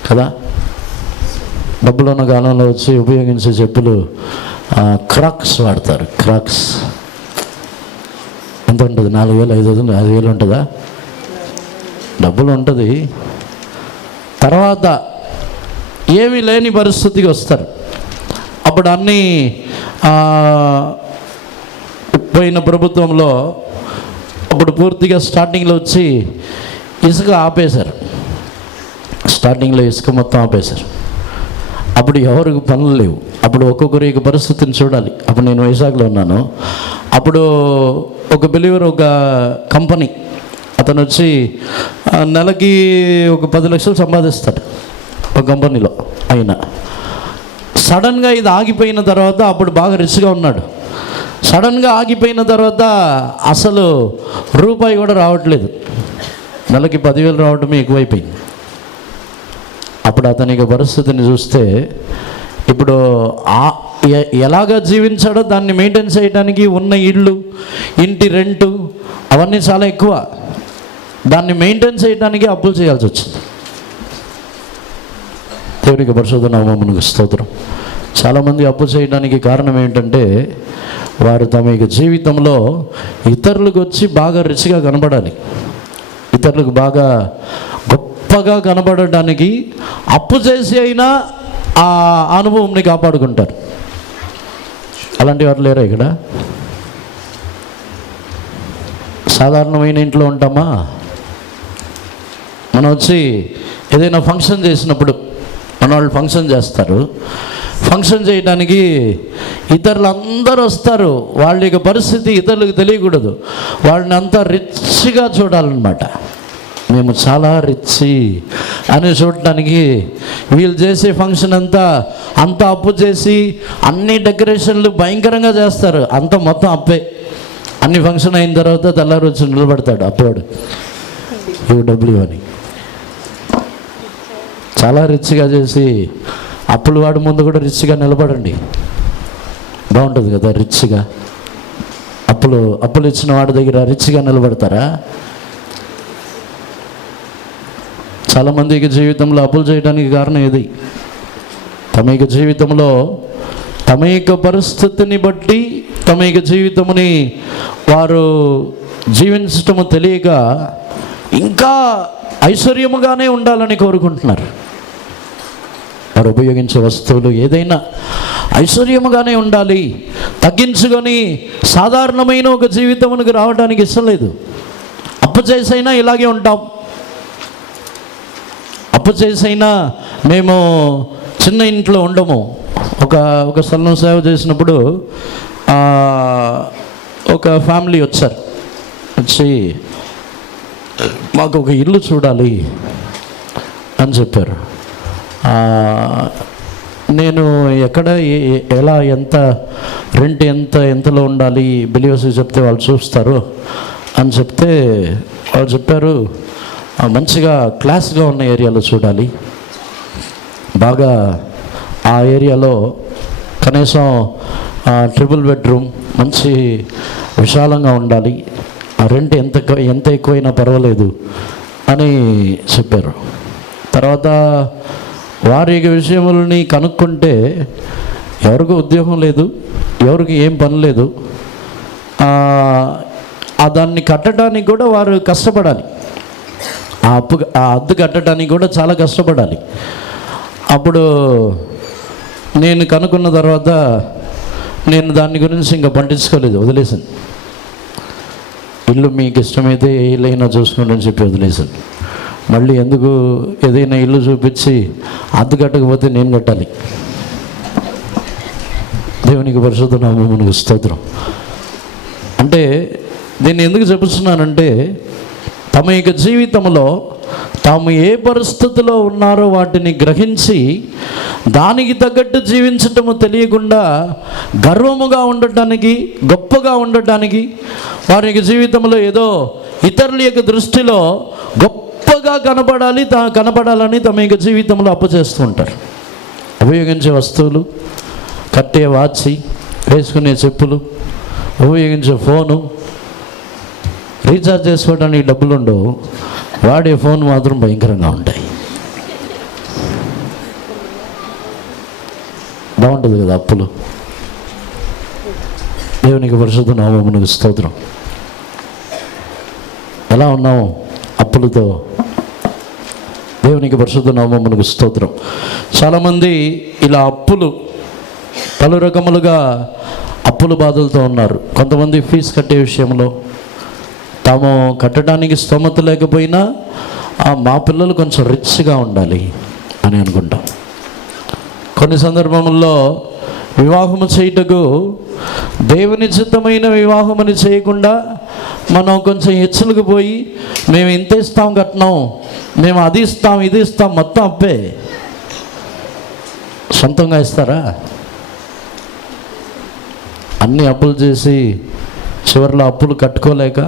కదా. డబ్బులు ఉన్న కాలంలో వచ్చి ఉపయోగించే చెప్పులు క్రాక్స్ వాడతారు. క్రాక్స్ ఎంత ఉంటుంది? 4,000 5,000 ఉంటుందా? డబ్బులు ఉంటుంది. తర్వాత ఏమీ లేని పరిస్థితికి వస్తారు. అప్పుడు అన్నీ పోయిన ప్రభుత్వంలో అప్పుడు పూర్తిగా స్టార్టింగ్లో వచ్చి ఇసుక ఆపేశారు. స్టార్టింగ్లో ఇసుక మొత్తం ఆపేశారు. అప్పుడు ఎవరికి పనులు లేవు. అప్పుడు ఒక్కొక్కరి పరిస్థితిని చూడాలి. అప్పుడు నేను వైజాగ్లో ఉన్నాను. అప్పుడు ఒక బిలీవర్, ఒక కంపెనీ అతను వచ్చి నెలకి ఒక 10 లక్షలు సంపాదిస్తాడు ఒక కంపెనీలో. ఆయన సడన్గా ఇది ఆగిపోయిన తర్వాత అప్పుడు బాగా రిచ్గా ఉన్నాడు. సడన్గా ఆగిపోయిన తర్వాత అసలు రూపాయి కూడా రావట్లేదు. నెలకి 10,000 రావడమే ఎక్కువైపోయింది. అప్పుడు అతనికి పరిస్థితిని చూస్తే ఇప్పుడు ఎలాగ జీవించాడో దాన్ని మెయింటైన్ చేయడానికి ఉన్న ఇళ్ళు, ఇంటి రెంటు అవన్నీ చాలా ఎక్కువ. దాన్ని మెయింటైన్ చేయడానికి అప్పులు చేయాల్సి వచ్చింది. దేవునికి పరిశుద్ధ నామమునకు స్తోత్రం. చాలామంది అప్పు చేయడానికి కారణం ఏంటంటే వారు తమ యొక్క జీవితంలో ఇతరులకు వచ్చి బాగా రిచ్గా కనబడాలి, ఇతరులకు బాగా గొప్పగా కనబడడానికి అప్పు చేసి అయినా ఆ అనుభవంని కాపాడుకుంటారు. అలాంటి వారు లేరా ఇక్కడ? సాధారణమైన ఇంట్లో ఉంటామా? మనం వచ్చి ఏదైనా ఫంక్షన్ చేసినప్పుడు మన వాళ్ళు ఫంక్షన్ చేస్తారు. ఫంక్షన్ చేయడానికి ఇతరులు అందరూ వస్తారు. వాళ్ళ యొక్క పరిస్థితి ఇతరులకు తెలియకూడదు. వాళ్ళని అంతా రిచ్గా చూడాలన్నమాట. మేము చాలా రిచ్ అని చూడటానికి వీళ్ళు చేసే ఫంక్షన్ అంతా అప్పు చేసి అన్ని డెకరేషన్లు భయంకరంగా చేస్తారు. అంతా మొత్తం అప్పే. అన్ని ఫంక్షన్ అయిన తర్వాత తెల్లారి వచ్చి నిలబడతాడు అప్పవాడు, డబ్బులు అని. చాలా రిచ్గా చేసి అప్పులు వాడి ముందు కూడా రిచ్గా నిలబడండి, బాగుంటుంది కదా. రిచ్గా అప్పులు ఇచ్చిన వాడి దగ్గర రిచ్గా నిలబడతారా? చాలామందికి జీవితంలో అప్పులు చేయడానికి కారణం ఇది. తమ యొక్క జీవితంలో తమ యొక్క పరిస్థితిని బట్టి తమ యొక్క జీవితముని వారు జీవించటము తెలియక ఇంకా ఐశ్వర్యముగానే ఉండాలని కోరుకుంటున్నారు. వారు ఉపయోగించే వస్తువులు ఏదైనా ఐశ్వర్యముగానే ఉండాలి, తగ్గించుకొని సాధారణమైన ఒక జీవితమునికి రావడానికి ఇష్టం లేదు. అప్పు చేసైనా ఇలాగే ఉంటాం. అప్పు చేసైనా మేము చిన్న ఇంట్లో ఉండము. ఒక స్థలం సేవ చేసినప్పుడు ఒక ఫ్యామిలీ వచ్చి మాకు ఒక ఇల్లు చూడాలి అని చెప్పారు. నేను ఎక్కడ ఎలా ఎంత రెంట్ ఎంతలో ఉండాలి బిలియర్స్ చెప్తే వాళ్ళు చూస్తారు అని చెప్తే వాళ్ళు చెప్పారు, మంచిగా క్లాస్గా ఉన్న ఏరియాలో చూడాలి, బాగా ఆ ఏరియాలో కనీసం ట్రిపుల్ బెడ్రూమ్ మంచి విశాలంగా ఉండాలి, ఆ రెంట్ ఎంత ఎక్కువైనా పర్వాలేదు అని చెప్పారు. తర్వాత వారి విషయములని కనుక్కుంటే ఎవరికి ఉద్యోగం లేదు, ఎవరికి ఏం పని లేదు. దాన్ని కట్టడానికి కూడా వారు కష్టపడాలి. ఆ అద్దె కట్టడానికి కూడా చాలా కష్టపడాలి. అప్పుడు నేను కనుక్కున్న తర్వాత నేను దాని గురించి ఇంకా పట్టించుకోలేదు, వదిలేసాను. ఇల్లు మీకు ఇష్టమైతే ఏ ఇల్లు అయినా చూసుకోండి అని చెప్పి వదిలేసాను. మళ్ళీ ఎందుకు ఏదైనా ఇల్లు చూపించి అద్దె కట్టకపోతే నేను కట్టాలి. దేవునికి పరిశుద్ధ నామమునకు స్తోత్రం. అంటే దీన్ని ఎందుకు చెప్తున్నానంటే తమ యొక్క జీవితంలో తాము ఏ పరిస్థితిలో ఉన్నారో వాటిని గ్రహించి దానికి తగ్గట్టు జీవించటము తెలియకుండా గర్వముగా ఉండటానికి, గొప్పగా ఉండటానికి, వారి యొక్క జీవితంలో ఏదో ఇతరుల యొక్క దృష్టిలో గొప్పగా కనపడాలని తమ యొక్క జీవితంలో అప్పు చేస్తూ ఉంటారు. ఉపయోగించే వస్తువులు, కట్టే వాచి, వేసుకునే చెప్పులు, ఉపయోగించే ఫోను, రీఛార్జ్ చేసుకోవడానికి డబ్బులు ఉండవు, వాడే ఫోన్ మాత్రం భయంకరంగా ఉంటాయి. బాగుంటుంది కదా అప్పులు. దేవునికి పరిశుద్ధ నామమునకు స్తోత్రం. ఎలా ఉన్నాము అప్పులతో? దేవునికి పరిశుద్ధ నామమునకు స్తోత్రం. చాలామంది ఇలా అప్పులు పలు రకములుగా అప్పుల బాధలతో ఉన్నారు. కొంతమంది ఫీజు కట్టే విషయంలో తాము కట్టడానికి స్తోమత లేకపోయినా మా పిల్లలు కొంచెం రిచ్గా ఉండాలి అని అనుకుంటాం. కొన్ని సందర్భముల్లో వివాహము చేయుటకు దేవుని చిత్తమైన వివాహమని చేయకుండా మనం కొంచెం హెచ్చులకు పోయి మేము ఇంత ఇస్తాం కట్నం, మేము అది ఇస్తాం ఇది ఇస్తాం, మొత్తం అప్పే. సొంతంగా ఇస్తారా? అన్ని అప్పులు చేసి చివరిలో అప్పులు కట్టుకోలేక,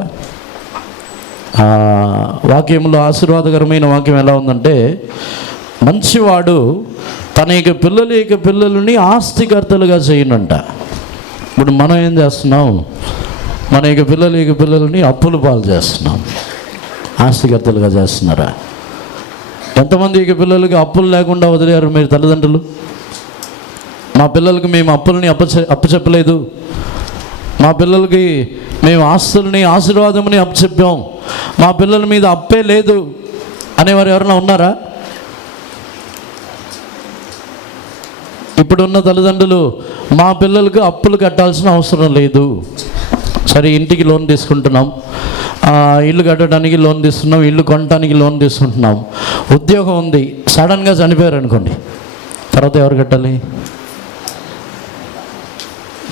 వాక్యంలో ఆశీర్వాదకరమైన వాక్యం ఎలా ఉందంటే, మంచివాడు తన యొక్క పిల్లలని ఆస్తికర్తలుగా చేయనంట. ఇప్పుడు మనం ఏం చేస్తున్నాం? మన యొక్క పిల్లలని అప్పులు పాలు చేస్తున్నాం. ఆస్తికర్తలుగా చేస్తున్నారా? ఎంతమంది యొక్క పిల్లలకి అప్పులు లేకుండా వదిలేరు మీరు తల్లిదండ్రులు? మా పిల్లలకి మేము అప్పుల్ని అప్పచెప్పలేదు, మా పిల్లలకి మేము ఆస్తుల్ని ఆశీర్వాదముని అప్పచెప్పాం, మా పిల్లల మీద అప్పే లేదు అనేవారు ఎవరైనా ఉన్నారా? ఇప్పుడున్న తల్లిదండ్రులు మా పిల్లలకు అప్పులు కట్టాల్సిన అవసరం లేదు, సరే ఇంటికి లోన్ తీసుకుంటున్నాం, ఇల్లు కట్టడానికి లోన్ తీసుకున్నాం, ఇల్లు కొనడానికి లోన్ తీసుకుంటున్నాం, ఉద్యోగం ఉంది, సడన్గా చనిపోయారు అనుకోండి, తర్వాత ఎవరు కట్టాలి?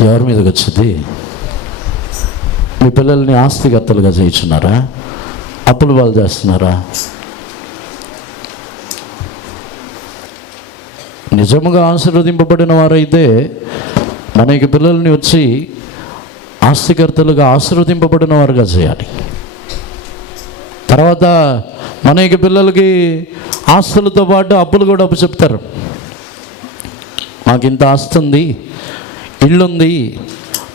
ఎవరి మీదకి వచ్చింది? మీ పిల్లల్ని ఆస్తికర్తలుగా చేయించున్నారా? అప్పులు వాళ్ళు చేస్తున్నారా? నిజముగా ఆశీర్వదింపబడిన వారైతే మన యొక్క పిల్లల్ని వచ్చి ఆస్తికర్తలుగా ఆశీర్వదింపబడిన వారుగా చేయాలి. తర్వాత మన యొక్క పిల్లలకి ఆస్తులతో పాటు అప్పులు కూడా అప్పచెప్తారు. మాకు ఇంత ఆస్తి ఉంది, ఇల్లుంది,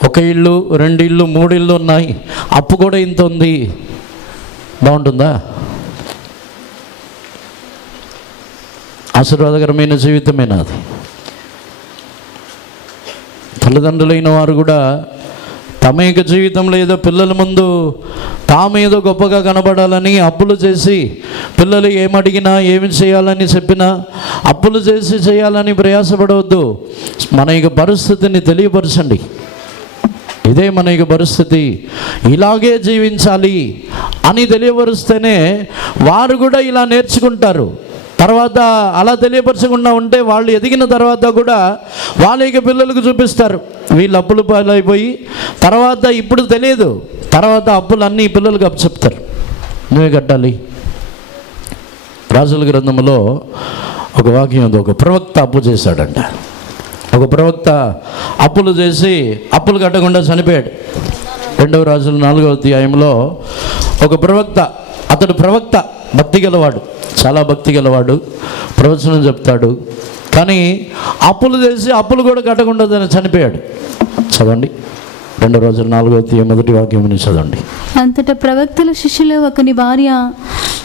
1 ఇల్లు 2 ఇల్లు 3 ఇల్లు ఉన్నాయి, అప్పు కూడా ఇంత ఉంది. బాగుంటుందా? ఆశీర్వాదకరమైన జీవితమేనా అది? తల్లిదండ్రులైన వారు కూడా తమ యొక్క జీవితంలో ఏదో పిల్లల ముందు తాము ఏదో గొప్పగా కనబడాలని అప్పులు చేసి, పిల్లలు ఏమడిగినా ఏమి చేయాలని చెప్పినా అప్పులు చేసి చేయాలని ప్రయాసపడవద్దు. మన యొక్క పరిస్థితిని తెలియపరచండి. ఇదే మన యొక్క పరిస్థితి, ఇలాగే జీవించాలి అని తెలియపరుస్తేనే వారు కూడా ఇలా నేర్చుకుంటారు. తర్వాత అలా తెలియపరచకుండా ఉంటే వాళ్ళు ఎదిగిన తర్వాత కూడా వాళ్ళ యొక్క పిల్లలకు చూపిస్తారు. వీళ్ళు అప్పులు పాలైపోయి తర్వాత ఇప్పుడు తెలియదు, తర్వాత అప్పులు అన్నీ పిల్లలకు అప్పచెప్తారు, నువ్వే కట్టాలి. రాజుల గ్రంథంలో ఒక వాక్యం ఉంది, ఒక ప్రవక్త అప్పు చేశాడంట. ఒక ప్రవక్త అప్పులు చేసి అప్పులు కట్టకుండా చనిపోయాడు. 2వ రాజుల 4వ అధ్యాయంలో ఒక ప్రవక్త, అతడు ప్రవక్త, భక్తి గలవాడు, చాలా భక్తి గలవాడు, ప్రవచనం చెప్తాడు, కానీ అప్పులు చేసి అప్పులు కూడా కట్టకుండా చనిపోయాడు. చదవండి, 2వ రాజుల 4వ అధ్యాయం 1వ వాక్యం చదవండి. అంతటా ప్రవక్తల శిష్యులు ఒకని భార్య,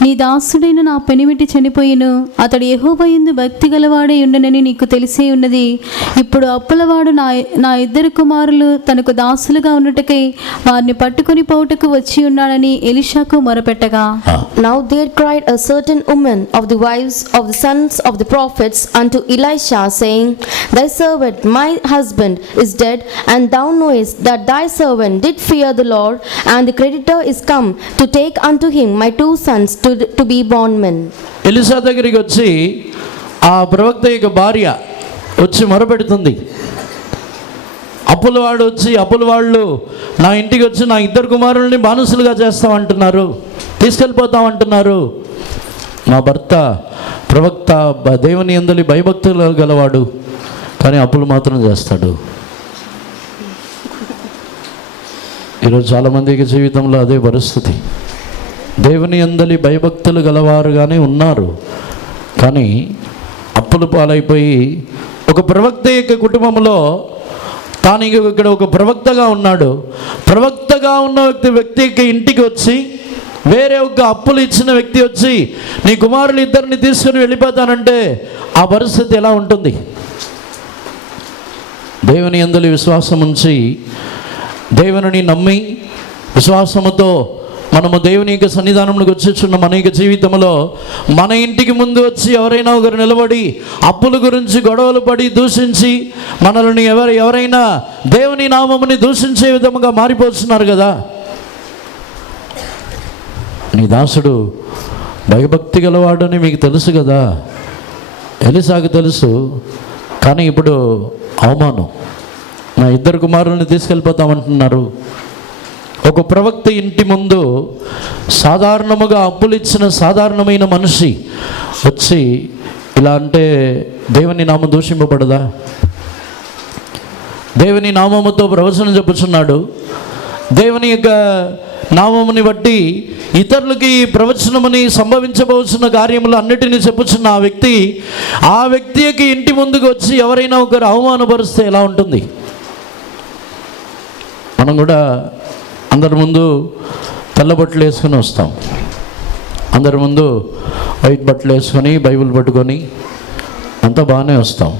నీ దాసుడైన నా పెనిమిటి చనిపోయిను, అతడు యెహోవా యందు భక్తి గలవాడే ఉండనని నీకు తెలిసే ఉన్నది. ఇప్పుడు అప్పులవాడు నా 2 కుమారులు తనకు దాసులుగా ఉన్నట్టుకై వారిని పట్టుకొని పోవుటకు వచ్చి ఉన్నాడని ఎలీషాకు మొరపెట్టగా, Now there cried a certain woman of the wives of the sons of the prophets unto Elisha, saying, Thy servant my husband is dead, and thou knowest that thy servant did fear the Lord, and the creditor is come to take unto him my 2 sons to be bondmen. Elisha దగ్గరికి వచ్చి ఆ ప్రవక్త యొక్క భార్య వచ్చి మొరపెడుతుంది. అప్పుల వాడు వచ్చి, అప్పుల వాళ్ళు నా ఇంటికి వచ్చి నా 2 కుమారుల్ని బానిసలుగా చేస్తామంటున్నారు, తీసుకెళ్ళిపోతామంటున్నారు. నా భర్త ప్రవక్త, దేవుని యందలి భయభక్తులు గలవాడు, కానీ అప్పులు మాత్రం చేస్తాడు. ఈరోజు చాలామందికి జీవితంలో అదే పరిస్థితి. దేవుని యందలి భయభక్తులు గలవారుగానే ఉన్నారు, కానీ అప్పులు పాలైపోయి, ఒక ప్రవక్త యొక్క కుటుంబంలో తాను ఇక్కడ ఒక ప్రవక్తగా ఉన్నాడు, ప్రవక్తగా ఉన్న వ్యక్తి యొక్క ఇంటికి వచ్చి వేరే ఒక అప్పులు ఇచ్చిన వ్యక్తి వచ్చి నీ కుమారులు 2 తీసుకుని వెళ్ళిపోతానంటే ఆ పరిస్థితి ఎలా ఉంటుంది? దేవుని యందలి విశ్వాసం ఉంచి, దేవుని నమ్మి విశ్వాసముతో మనము దేవుని యొక్క సన్నిధానంలోకి వచ్చేస్తున్న మన యొక్క జీవితంలో మన ఇంటికి ముందు వచ్చి ఎవరైనా ఒకరు నిలబడి అప్పుల గురించి గొడవలు పడి దూషించి మనల్ని ఎవరైనా దేవుని నామముని దూషించే విధముగా మారిపోతున్నారు కదా. నీ దాసుడు భయభక్తి గలవాడని మీకు తెలుసు కదా, ఎలీషాకు తెలుసు, కానీ ఇప్పుడు అవమానం, నా 2 కుమారుల్ని తీసుకెళ్ళిపోతామంటున్నారు. ఒక ప్రవక్త ఇంటి ముందు సాధారణముగా అప్పులు ఇచ్చిన సాధారణమైన మనిషి వచ్చి ఇలా అంటే దేవుని నామం దూషింపబడదా? దేవుని నామముతో ప్రవచనం చెప్పుచున్నాడు. దేవుని యొక్క నామముని బట్టి ఇతరులకి ప్రవచనముని సంభవించబోతున్న కార్యములు అన్నిటినీ చెప్పుచున్న ఆ వ్యక్తికి ఇంటి ముందుకు వచ్చి ఎవరైనా ఒకరు అవమానపరిస్తే ఎలా ఉంటుంది? మనం కూడా అందరి ముందు తెల్ల బట్టలు వేసుకొని వస్తాం, అందరి ముందు వైట్ బట్టలు వేసుకొని బైబిల్ పట్టుకొని అంతా బాగానే వస్తాం.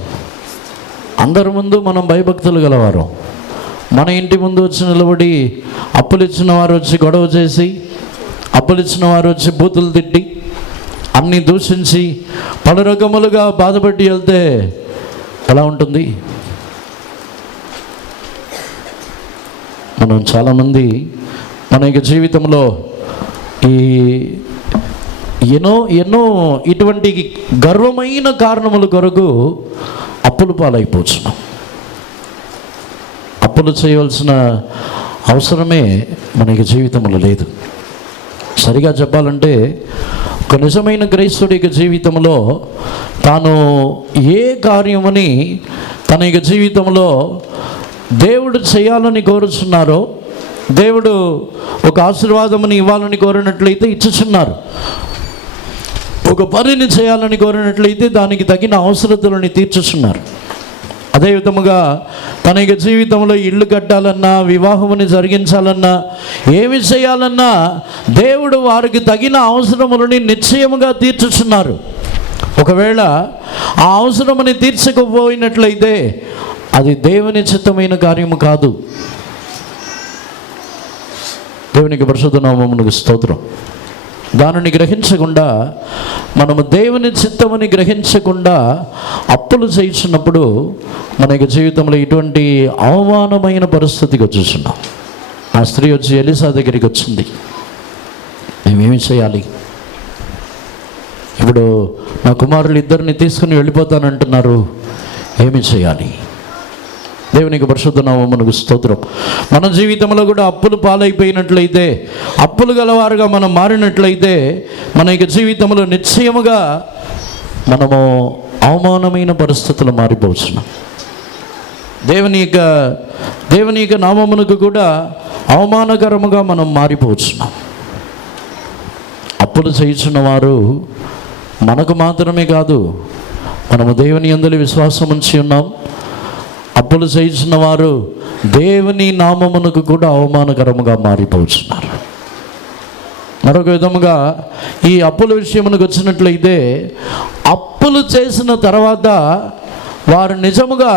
అందరి ముందు మనం భయభక్తులు గలవారు. మన ఇంటి ముందు వచ్చి నిలబడి అప్పులు ఇచ్చిన వారు వచ్చి గొడవ చేసి, అప్పులు ఇచ్చిన వారు వచ్చి బూతులు తిట్టి, అన్నీ దూషించి పలు రకములుగా బాధపడి వెళ్తే ఎలా ఉంటుంది? మనం చాలామంది మన యొక్క జీవితంలో ఎన్నో ఇటువంటి గర్వమైన కారణముల కొరకు అప్పుల పాలైపోతున్నాం. అప్పులు చేయవలసిన అవసరమే మనకి జీవితంలో లేదు. సరిగా చెప్పాలంటే ఒక నిజమైన క్రైస్తవుడి యొక్క జీవితంలో తాను ఏ కార్యమని తన యొక్క జీవితంలో దేవుడు చేయాలని కోరుచున్నారో, దేవుడు ఒక ఆశీర్వాదముని ఇవ్వాలని కోరినట్లయితే ఇచ్చుచున్నారు. ఒక పనిని చేయాలని కోరినట్లయితే దానికి తగిన అవసరతలను తీర్చుచున్నారు. అదే విధముగా తన యొక్క జీవితంలో ఇల్లు కట్టాలన్నా, వివాహముని జరిగించాలన్నా, ఏమి చేయాలన్నా దేవుడు వారికి తగిన అవసరములని నిశ్చయముగా తీర్చుచున్నారు. ఒకవేళ ఆ అవసరముని తీర్చకపోయినట్లయితే అది దేవుని చిత్తమైన కార్యము కాదు. దేవునికి పరిశుద్ధ నామమునకు స్తోత్రం. దానిని గ్రహించకుండా, మనము దేవుని చిత్తమని గ్రహించకుండా అప్పులు చేయించినప్పుడు మన యొక్క జీవితంలో ఇటువంటి అవమానమైన పరిస్థితికి వచ్చేస్తున్నాం. ఆ స్త్రీ వచ్చి ఎలీసా దగ్గరికి వచ్చింది, మేమేమి చేయాలి? ఇప్పుడు నా కుమారులు ఇద్దరిని తీసుకుని వెళ్ళిపోతానంటున్నారు, ఏమి చేయాలి? దేవునికి పరిశుద్ధ నామమునకు స్తోత్రం. మన జీవితంలో కూడా అప్పులు పాలైపోయినట్లయితే, అప్పులు గలవారుగా మనం మారినట్లయితే మన యొక్క జీవితంలో నిశ్చయముగా మనము అవమానమైన పరిస్థితులు మారిపోతున్నాం. దేవుని యొక్క నామమునకు కూడా అవమానకరముగా మనం మారిపోతున్నాం. అప్పులు చేయుచున్న వారు మనకు మాత్రమే కాదు, మనము దేవుని యందు విశ్వాసం ఉంచి ఉన్నాం. అప్పులు చేయించిన వారు దేవుని నామమునకు కూడా అవమానకరముగా మారిపోతున్నారు. మరొక విధముగా ఈ అప్పుల విషయమునకు వచ్చినట్లయితే, అప్పులు చేసిన తర్వాత వారు నిజముగా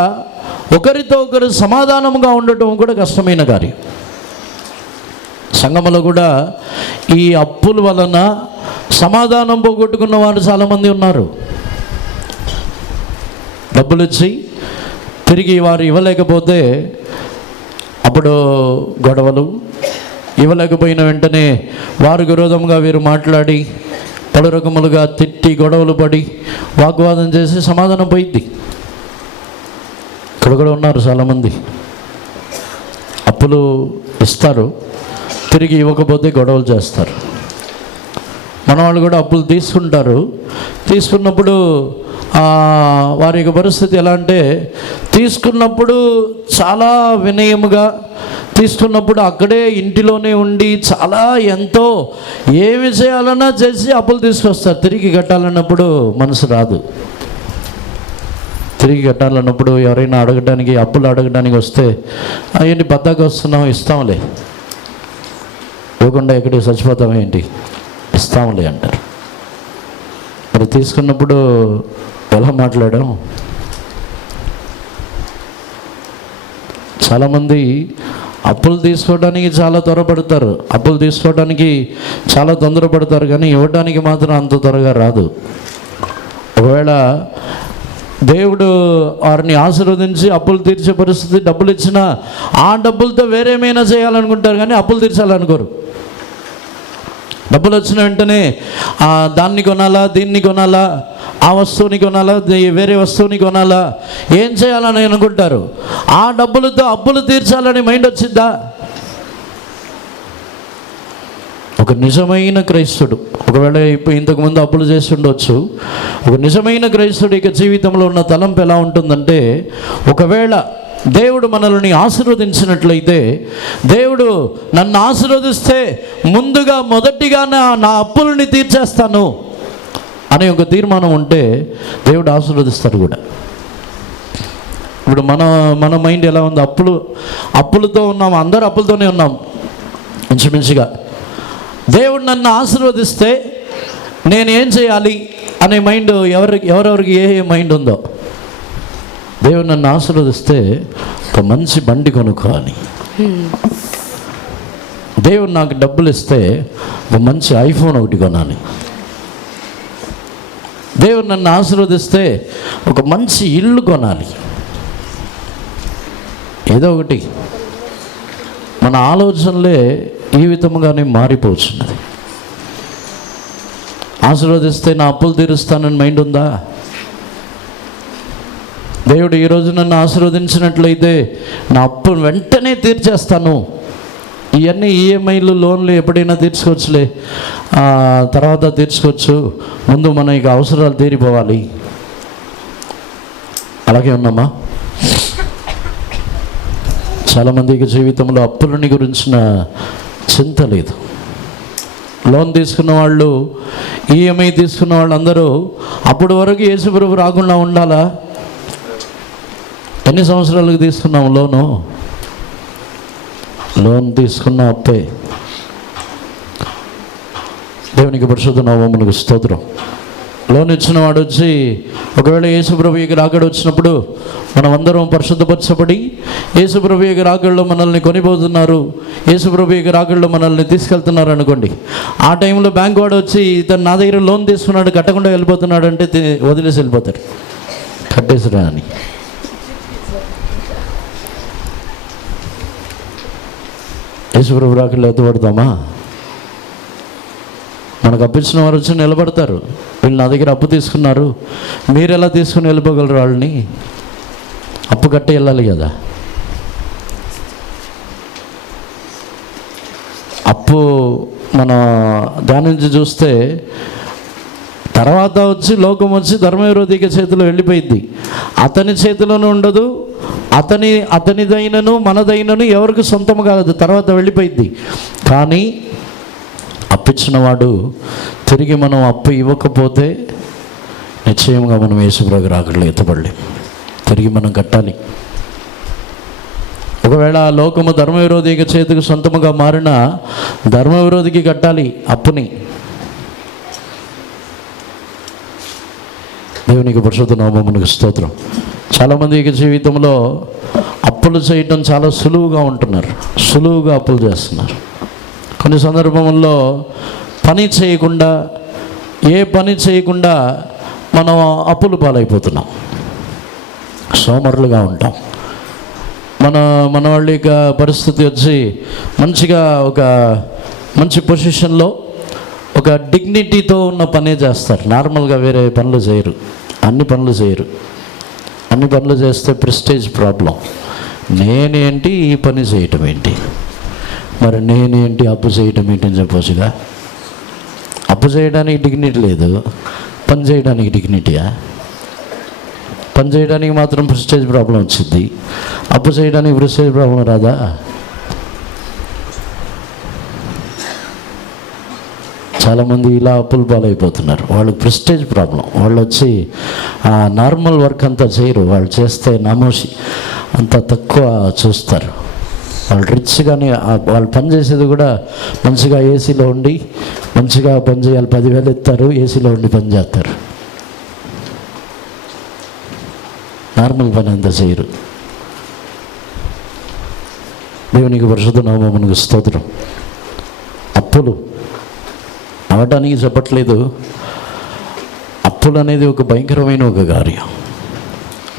ఒకరితో ఒకరు సమాధానముగా ఉండటం కూడా కష్టమైన కార్యం. సంఘములో కూడా ఈ అప్పుల వలన సమాధానం పోగొట్టుకున్న వారు చాలామంది ఉన్నారు. డబ్బులు ఇచ్చి తిరిగి వారు ఇవ్వలేకపోతే అప్పుడు గొడవలు, ఇవ్వలేకపోయిన వెంటనే వారు విరోధంగా వీరు మాట్లాడి పలు రకములుగా తిట్టి గొడవలు పడి వాగ్వాదం చేసి సమాధానం పోయింది. ఇక్కడ కూడా ఉన్నారు చాలామంది. అప్పులు ఇస్తారు, తిరిగి ఇవ్వకపోతే గొడవలు చేస్తారు. మన వాళ్ళు కూడా అప్పులు తీసుకుంటారు. తీసుకున్నప్పుడు వారి యొక్క పరిస్థితి ఎలా అంటే, తీసుకున్నప్పుడు చాలా వినయముగా తీసుకున్నప్పుడు అక్కడే ఇంటిలోనే ఉండి చాలా ఎంతో ఏమి చేయాలన్నా చేసి అప్పులు తీసుకొస్తారు. తిరిగి కట్టాలన్నప్పుడు మనసు రాదు. తిరిగి కట్టాలన్నప్పుడు ఎవరైనా అడగడానికి, అప్పులు అడగడానికి వస్తే ఏంటి పద్దాకి వస్తున్నాం, ఇస్తాంలే, ఇవ్వకుండా ఎక్కడికి చచ్చిపోతాం ఏంటి, ఇస్తాంలే అంటారు. మరి తీసుకున్నప్పుడు ఎలా మాట్లాడాం? చాలామంది అప్పులు తీసుకోవడానికి చాలా త్వరపడతారు, అప్పులు తీసుకోవడానికి చాలా తొందరపడతారు, కానీ ఇవ్వడానికి మాత్రం అంత త్వరగా రాదు. ఒకవేళ దేవుడు వారిని ఆశీర్వదించి అప్పులు తీర్చే పరిస్థితి, డబ్బులు ఇచ్చినా ఆ డబ్బులతో వేరేమైనా చేయాలనుకుంటారు, కానీ అప్పులు తీర్చాలనుకోరు. డబ్బులు వచ్చిన వెంటనే దాన్ని కొనాలా, దీన్ని కొనాలా, ఆ వస్తువుని కొనాలా, వేరే వస్తువుని కొనాలా, ఏం చేయాలని అనుకుంటారు. ఆ డబ్బులతో అప్పులు తీర్చాలని మైండ్ వచ్చిందా? ఒక నిజమైన క్రైస్తుడు, ఒకవేళ ఇప్పుడు ఇంతకుముందు అప్పులు చేసి ఉండొచ్చు, ఒక నిజమైన క్రైస్తుడు ఇక జీవితంలో ఉన్న తలంపు ఎలా ఉంటుందంటే, ఒకవేళ దేవుడు మనల్ని ఆశీర్వదించినట్లయితే, దేవుడు నన్ను ఆశీర్వదిస్తే ముందుగా మొదటిగా నా అప్పులని తీర్చేస్తాను అనే ఒక తీర్మానం ఉంటే దేవుడు ఆశీర్వదిస్తాడు కూడా. ఇప్పుడు మన మైండ్ ఎలా ఉంది? అప్పులతో ఉన్నాం, అందరూ అప్పులతోనే ఉన్నాం ఇంచుమించుగా. దేవుడు నన్ను ఆశీర్వదిస్తే నేను ఏం చేయాలి అనే మైండ్ ఎవరెవరికి ఏ మైండ్ ఉందో. దేవుడు నన్ను ఆశీర్వదిస్తే ఒక మంచి బండి కొనుక్కోవాలి, దేవుడు నాకు డబ్బులు ఇస్తే ఒక మంచి ఐఫోన్ ఒకటి కొనాలి, దేవుడు నన్ను ఆశీర్వదిస్తే ఒక మంచి ఇల్లు కొనాలి. ఏదో ఒకటి మన ఆలోచనలే ఈ విధముగానే మారిపోతున్నది. ఆశీర్వదిస్తే నా అప్పులు తీరుస్తానని మైండ్ ఉందా? దేవుడు ఈరోజు నన్ను ఆశీర్వదించినట్లయితే నా అప్పును వెంటనే తీర్చేస్తాను, ఇవన్నీ ఈఎంఐలు లోన్లు ఎప్పుడైనా తీర్చుకోవచ్చులే, తర్వాత తీర్చుకోవచ్చు, ముందు మన ఇక అవసరాలు తీరిపోవాలి. అలాగే ఉన్నామా? చాలామందికి జీవితంలో అప్పులని గురించిన చింత లేదు. లోన్ తీసుకున్న వాళ్ళు, ఈఎంఐ తీసుకున్న వాళ్ళు అందరూ అప్పటి వరకు యేసుప్రభు రాకుండా ఉండాలా? ఎన్ని సంవత్సరాలకు తీసుకున్నాం లోన్ తీసుకున్న అప్పే. దేవునికి పరిశుద్ధ నామమునకు స్తోత్రం. లోన్ ఇచ్చిన వాడు వచ్చి ఒకవేళ యేసుప్రభుకి రాకడ వచ్చినప్పుడు మనం అందరం పరిశుద్ధపరచబడి యేసుప్రభుకి రాకడలో మనల్ని కొనిపోతున్నారు, యేసుప్రభుకి రాకడలో మనల్ని తీసుకెళ్తున్నారు అనుకోండి. ఆ టైంలో బ్యాంక్ వాడు వచ్చి ఇతను నా దగ్గర లోన్ తీసుకున్నాడు, కట్టకుండా వెళ్ళిపోతున్నాడు అంటే వదిలేసి వెళ్ళిపోతారు, కట్టేసిరా అని. యేసుప్రభు రాకడలో ఎత్తబడతామా? మనకు అప్పించిన వారు వచ్చి నిలబడతారు, వీళ్ళు నా దగ్గర అప్పు తీసుకున్నారు, మీరు ఎలా తీసుకుని వెళ్ళిపోగలరు? వాళ్ళని అప్పు కట్టి వెళ్ళాలి కదా. అప్పు మన దాని నుంచి చూస్తే తర్వాత వచ్చి లోకం వచ్చి ధర్మవిరోధిక చేతిలో వెళ్ళిపోయింది. అతని చేతిలోనూ ఉండదు, అతనిదైనను మనదైనను ఎవరికి సొంతం కాదు, తర్వాత వెళ్ళిపోయింది. కానీ అప్పిచ్చిన వాడు తిరిగి మనం అప్పు ఇవ్వకపోతే నిశ్చయంగా మనం యేసుప్రభు రాకడలో ఎత్తబడలేం, తిరిగి మనం కట్టాలి. ఒకవేళ లోకము ధర్మవిరోధికి చేతికి సొంతముగా మారిన ధర్మవిరోధికి కట్టాలి అప్పుని. దేవునికి పరిశుద్ధ నామమునకు స్తోత్రం. చాలామందికి జీవితంలో అప్పులు చేయటం చాలా సులువుగా ఉంటున్నారు, సులువుగా అప్పులు చేస్తున్నారు. కొన్ని సందర్భంలో ఏ పని చేయకుండా మనం అప్పులు పాలైపోతున్నాం, సోమరులుగా ఉంటాం. మన వాళ్ళ యొక్క పరిస్థితి వచ్చి మంచిగా ఒక మంచి పొజిషన్లో ఒక డిగ్నిటీతో ఉన్న పనే చేస్తారు. నార్మల్గా వేరే పనులు చేయరు, అన్ని పనులు చేయరు. అన్ని పనులు చేస్తే ప్రెస్టేజ్ ప్రాబ్లం. నేనేంటి ఈ పని చేయటం ఏంటి, మరి నేనేంటి అప్పు చేయటం ఏంటి అని చెప్పవచ్చుగా. అప్పు చేయడానికి డిగ్నిటీ లేదు, పని చేయడానికి డిగ్నిటీయా? పని చేయడానికి మాత్రం ప్రెస్టేజ్ ప్రాబ్లం వచ్చింది, అప్పు చేయడానికి ప్రెస్టేజ్ ప్రాబ్లం రాదా? చాలామంది ఇలా అప్పులు పాలైపోతున్నారు. వాళ్ళకి ప్రెస్టేజ్ ప్రాబ్లం. వాళ్ళు వచ్చి నార్మల్ వర్క్ అంతా చేయరు, వాళ్ళు చేస్తే నామోషి అంత తక్కువ చూస్తారు. వాళ్ళు రిచ్గానే వాళ్ళు పని చేసేది కూడా మంచిగా ఏసీలో ఉండి మంచిగా పని చేయాలి, 10,000 ఇస్తారు, ఏసీలో ఉండి పని చేస్తారు. నార్మల్ పని అంతా చేయరు. దేవునికి పరిశుద్ధ నామమునకు స్తోత్రం. అప్పులు అవటానికి చెప్పట్లేదు, అప్పులు అనేది ఒక భయంకరమైన ఒక కార్యం.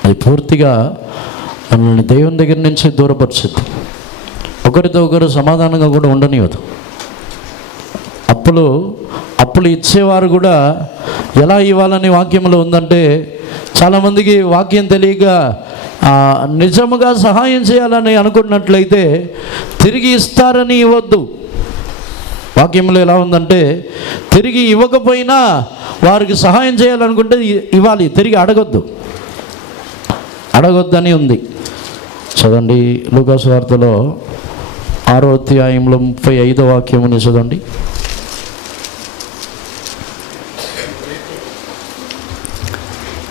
అది పూర్తిగా మనల్ని దేవుని దగ్గర నుంచి దూరపరుచుద్ది, ఒకరితో ఒకరు సమాధానంగా కూడా ఉండనివ్వదు. అప్పులు ఇచ్చేవారు కూడా ఎలా ఇవ్వాలని వాక్యంలో ఉందంటే, చాలామందికి వాక్యం తెలియక నిజముగా సహాయం చేయాలని అనుకున్నట్లయితే తిరిగి ఇస్తారని ఇవ్వద్దు. వాక్యంలో ఎలా ఉందంటే తిరిగి ఇవ్వకపోయినా వారికి సహాయం చేయాలనుకుంటే ఇవ్వాలి, తిరిగి అడగొద్దని ఉంది. చదవండి లూకాసు వార్తలో 6వ అధ్యాయంలో 35వ వాక్యముని చదవండి.